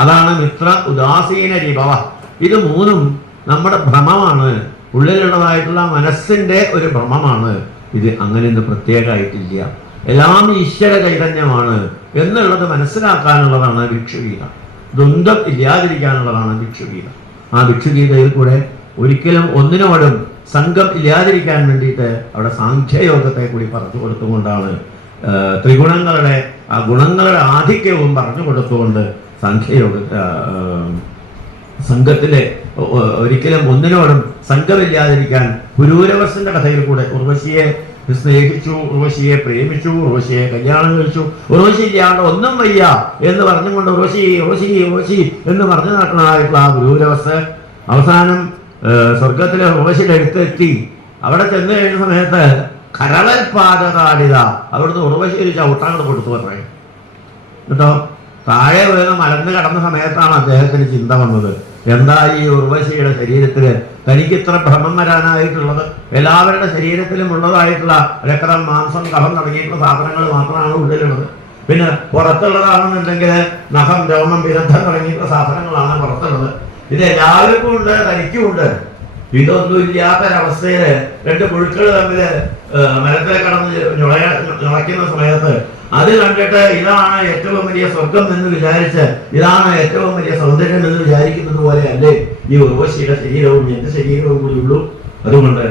അതാണ് മിത്ര, ഉദാസീന, രിപവ. ഇത് 3ഉം നമ്മുടെ ഭ്രമമാണ്, ഉള്ളിലുള്ളതായിട്ടുള്ള മനസ്സിന്റെ ഒരു ഭ്രമമാണ്. ഇത് അങ്ങനെയൊന്നും പ്രത്യേകമായിട്ടില്ല, എല്ലാം ഈശ്വര ചൈതന്യമാണ് എന്നുള്ളത് മനസ്സിലാക്കാനുള്ളതാണ് ഭിക്ഷുഗീത. ദ്വന്ദ്വം ഇല്ലാതിരിക്കാനുള്ളതാണ് ഭിക്ഷുഗീത. ആ ഭിക്ഷുഗീതയിൽ കൂടെ ഒരിക്കലും ഒന്നിനോടും സംഘം ഇല്ലാതിരിക്കാൻ വേണ്ടിയിട്ട് അവിടെ സാഖ്യയോഗത്തെ കൂടി പറഞ്ഞു കൊടുത്തുകൊണ്ടാണ് ത്രിഗുണങ്ങളുടെ ആ ഗുണങ്ങളുടെ ആധിക്യവും പറഞ്ഞു കൊടുത്തുകൊണ്ട് സാഖ്യയോഗ സംഘത്തിലെ ഒരിക്കലും ഒന്നിനോടും സംഘമില്ലാതിരിക്കാൻ പുരൂരവസിന്റെ കഥയിൽ കൂടെ ഉർവശിയെ സ്നേഹിച്ചു, ഉർവശിയെ പ്രേമിച്ചു, ഉർവശിയെ കല്യാണം കഴിച്ചു, ഉർവശി ഇല്ലാണ്ട് ഒന്നും വയ്യ എന്ന് പറഞ്ഞുകൊണ്ട് ഉർവശി ഉർവശി ഉർവശി എന്ന് പറഞ്ഞു നടക്കുന്നതായിട്ടുള്ള ആ പുരൂരവസ് അവസാനം സ്വർഗത്തിലെ ഉർവശിയുടെ അടുത്തെത്തി. അവിടെ ചെന്ന് കഴിഞ്ഞ സമയത്ത് കരളൽ പാദതാടിത അവിടുന്ന് ഉർവശി ഒരു ചവിട്ടാങ്ങോട് കൊടുത്തു പറയും കേട്ടോ. താഴെ വീണ് മലന്ന് കടന്ന സമയത്താണ് അദ്ദേഹത്തിന് ചിന്ത വന്നത്, എന്താ ഈ ഉർവശിയുടെ ശരീരത്തിൽ തനിക്ക് ഇത്ര ഭ്രമം വരാനായിട്ടുള്ളത്? എല്ലാവരുടെ ശരീരത്തിലും ഉള്ളതായിട്ടുള്ള രക്തം, മാംസം, കഫം തുടങ്ങിയിട്ടുള്ള സാധനങ്ങൾ മാത്രമാണ് ഉള്ളിലുള്ളത്. പിന്നെ പുറത്തുള്ളതാണെന്നുണ്ടെങ്കിൽ നഖം, രോമം, വിരദ്ധം തുടങ്ങിയിട്ടുള്ള സാധനങ്ങളാണ് പുറത്തുള്ളത്. ഇത് എല്ലാവർക്കും ഉണ്ട്, തനിക്കും ഉണ്ട്. ഇതൊന്നും ഇല്ലാത്തൊരവസ്ഥയില് 2 പുഴുക്കൾ തമ്മിൽ മരത്തിലെ കടന്ന് ഞുളയ്ക്കുന്ന സമയത്ത് അത് കണ്ടിട്ട് ഇതാണ് ഏറ്റവും വലിയ സ്വർഗം എന്ന് വിചാരിച്ച്, ഇതാണ് ഏറ്റവും വലിയ സൗന്ദര്യം എന്ന് വിചാരിക്കുന്നത് പോലെ അല്ലേ ഈ ഉർവശിയുടെ ശരീരവും എന്റെ ശരീരവും കൂടി ഉള്ളൂ. അതുകൊണ്ട്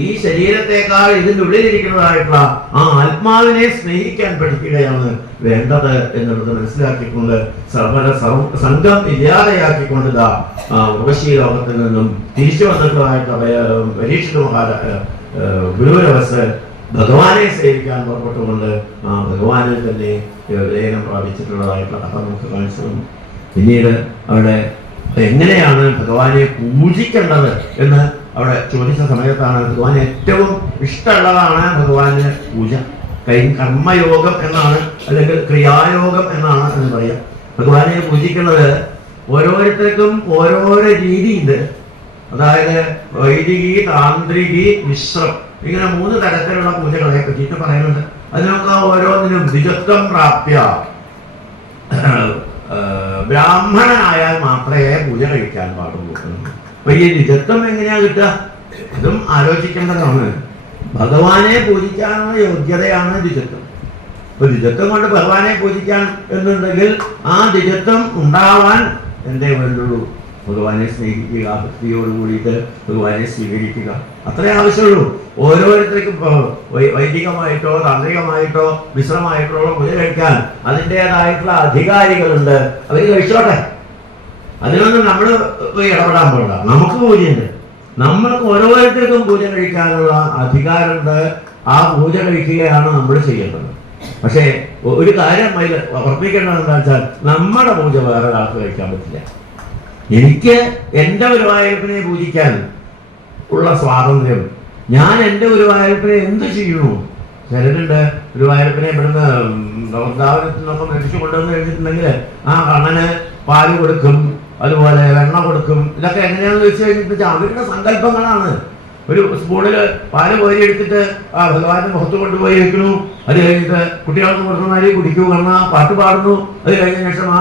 ഈ ശരീരത്തെക്കാൾ ഇതിൻ്റെ ഉള്ളിലിരിക്കുന്നതായിട്ടുള്ള ആ ആത്മാവിനെ സ്നേഹിക്കാൻ പഠിക്കുകയാണ് വേണ്ടത് എന്നുള്ളത് മനസ്സിലാക്കിക്കൊണ്ട് സംഘം ഇല്ലാതെയാക്കിക്കൊണ്ട് ഉർവശി ലോകത്തിൽ നിന്നും തിരിച്ചു വന്നിട്ടുള്ളതായിട്ടുള്ള പരീക്ഷിത ഗുരുവരവസ് ഭഗവാനെ സേവിക്കാൻ പുറപ്പെട്ടുകൊണ്ട് ആ ഭഗവാനിൽ തന്നെ ലയനം പ്രാപിച്ചിട്ടുള്ളതായിട്ടുള്ള കഥ നമുക്ക് കാണിച്ചു തന്നു. പിന്നീട് അവിടെ എങ്ങനെയാണ് ഭഗവാനെ പൂജിക്കേണ്ടത് എന്ന് അവിടെ ചോദിച്ച സമയത്താണ് ഭഗവാന് ഏറ്റവും ഇഷ്ടമുള്ളതാണ് ഭഗവാന് പൂജ. കർമ്മയോഗം എന്നാണ്, അല്ലെങ്കിൽ ക്രിയായോഗം എന്നാണ് എന്ന് പറയാം. ഭഗവാനെ പൂജിക്കുന്നത് ഓരോരുത്തർക്കും ഓരോരോ രീതിയുണ്ട്. അതായത് വൈദികി, താന്ത്രികി, മിശ്രം, ഇങ്ങനെ 3 തരത്തിലുള്ള പൂജകളെ പറ്റിയിട്ട് പറയുന്നുണ്ട്. അതിനൊക്കെ ഓരോന്നിനും ദ്വിജത്വം പ്രാപ്യ, ബ്രാഹ്മണനായാൽ മാത്രമേ പൂജ കഴിക്കാൻ പാടുള്ളൂ. അപ്പൊ ഈ ദ്വിജത്വം എങ്ങനെയാ കിട്ടുക? അതും ആലോചിക്കേണ്ടതാണ്. ഭഗവാനെ പൂജിക്കാനുള്ള യോഗ്യതയാണ് ദ്വിജത്വം. അപ്പൊ ദ്വിജത്വം കൊണ്ട് ഭഗവാനെ പൂജിക്കാൻ എന്നുണ്ടെങ്കിൽ ആ ദ്വിജത്വം ഉണ്ടാവാൻ എന്തേ വേണ്ടുള്ളൂ? ഭഗവാനെ സ്നേഹിക്കുക, ഭക്തിയോട് കൂടിയിട്ട് ഭഗവാനെ സ്വീകരിക്കുക, അത്രേ ആവശ്യമുള്ളൂ. ഓരോരുത്തർക്കും വൈദികമായിട്ടോ താന്ത്രികമായിട്ടോ മിശ്രമായിട്ടോ പൂജ കഴിക്കാൻ അതിൻ്റെതായിട്ടുള്ള അധികാരികളുണ്ട്, അവർ കഴിച്ചോട്ടെ. അതിനൊന്നും നമ്മൾ പോയി ഇടപെടാൻ പോകണ്ട. നമുക്ക് പൂജയുണ്ട്, നമ്മൾക്ക് ഓരോരുത്തർക്കും പൂജ കഴിക്കാനുള്ള അധികാരമുണ്ട്. ആ പൂജ കഴിക്കുകയാണ് നമ്മൾ ചെയ്യേണ്ടത്. പക്ഷേ ഒരു കാര്യം അതിൽ ഉറപ്പിക്കേണ്ടത് എന്താ വെച്ചാൽ നമ്മുടെ പൂജ വേറെ ഒരാൾക്ക് കഴിക്കാൻ പറ്റില്ല. എനിക്ക് എൻ്റെ ഗുരുവായൂരപ്പനെ പൂജിക്കാൻ ഉള്ള സ്വാതന്ത്ര്യം, ഞാൻ എൻ്റെ ഗുരുവായൂരപ്പനെ എന്ത് ചെയ്യുന്നു. ചിലരുണ്ട് ഗുരുവായൂരപ്പനെ ഇവിടുന്ന് വൃന്ദാവനത്തിൽ നിന്നൊക്കെ മേടിച്ചു കൊണ്ടുവന്ന് കഴിഞ്ഞിട്ടുണ്ടെങ്കിൽ ആ കണ്ണന് പാല് കൊടുക്കും, അതുപോലെ വെണ്ണ കൊടുക്കും. ഇതൊക്കെ എങ്ങനെയാണെന്ന് വെച്ച് കഴിഞ്ഞിട്ട് അവരുടെ സങ്കല്പങ്ങളാണ്. ഒരു സ്പൂണിൽ പാല് കോരി എടുത്തിട്ട് ആ ഭഗവാന്റെ മുഖത്ത് കൊണ്ടുപോയി വെക്കുന്നു. അത് കഴിഞ്ഞിട്ട് കുട്ടികൾക്ക് കൊടുക്കുന്നമാതിരി കുടിക്കൂ, കാരണം പാട്ട് പാടുന്നു. അത് കഴിഞ്ഞ ശേഷം ആ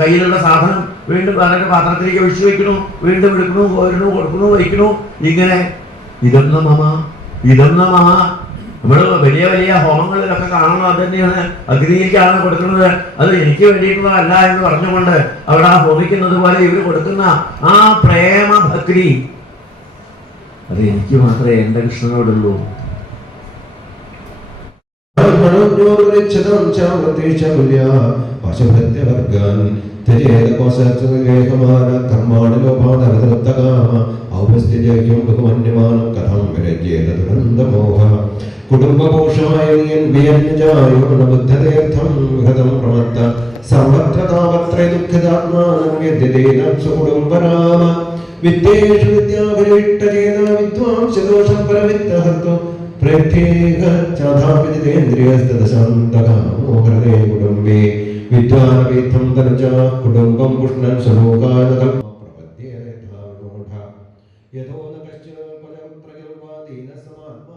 കയ്യിലുള്ള സാധനം വീണ്ടും അതിൻ്റെ പാത്രത്തിലേക്ക് ഒഴിച്ചു വെക്കുന്നു, വീണ്ടും എടുക്കുന്നു, കോരുന്നു, കൊടുക്കുന്നു, വയ്ക്കുന്നു. ഇങ്ങനെ ഇതെന്ന മമ നമ്മൾ വലിയ വലിയ ഹോമങ്ങളിലൊക്കെ കാണുന്നത് അത് തന്നെയാണ്. അഗ്നിയിലേക്കാണ് കൊടുക്കുന്നത്, അത് എനിക്ക് വേണ്ടിയിട്ടുള്ളതല്ല എന്ന് പറഞ്ഞുകൊണ്ട് അവിടെ ആ ഹോമിക്കുന്നത് പോലെ ഇവർ കൊടുക്കുന്ന ആ പ്രേമ ഭക്തി, അത് എനിക്ക് മാത്രമേ എൻ്റെ കൃഷ്ണനോടുള്ളൂ. കുടുംബപോഷമായ ബുദ്ധതീർത്ഥം ഹൃദം പ്രമത്ത സർവത്രതാവത്ര ദുഃഖിതാത്മാനം യദ്യതേന സ്വകുടുംബരാമ വിദ്യേഷു വിദ്യാപരിവിട്ടചേത വിദ്വാംസദോഷം പരവിത്തഹർത്തു പ്രത്യേക ചാധാപിതേന്ദ്രിയസ്തദശാന്തകാമോ ഹൃദേ കുടുംബേ വിദ്വാനപീഠം തനുജ കുടുംബം പുഷ്ണൻ സ്വലോകാന പ്രപദ്യേത യഥോ ന കശ്ചിന പരപ്രഗൽവാദീന സമാത്മാ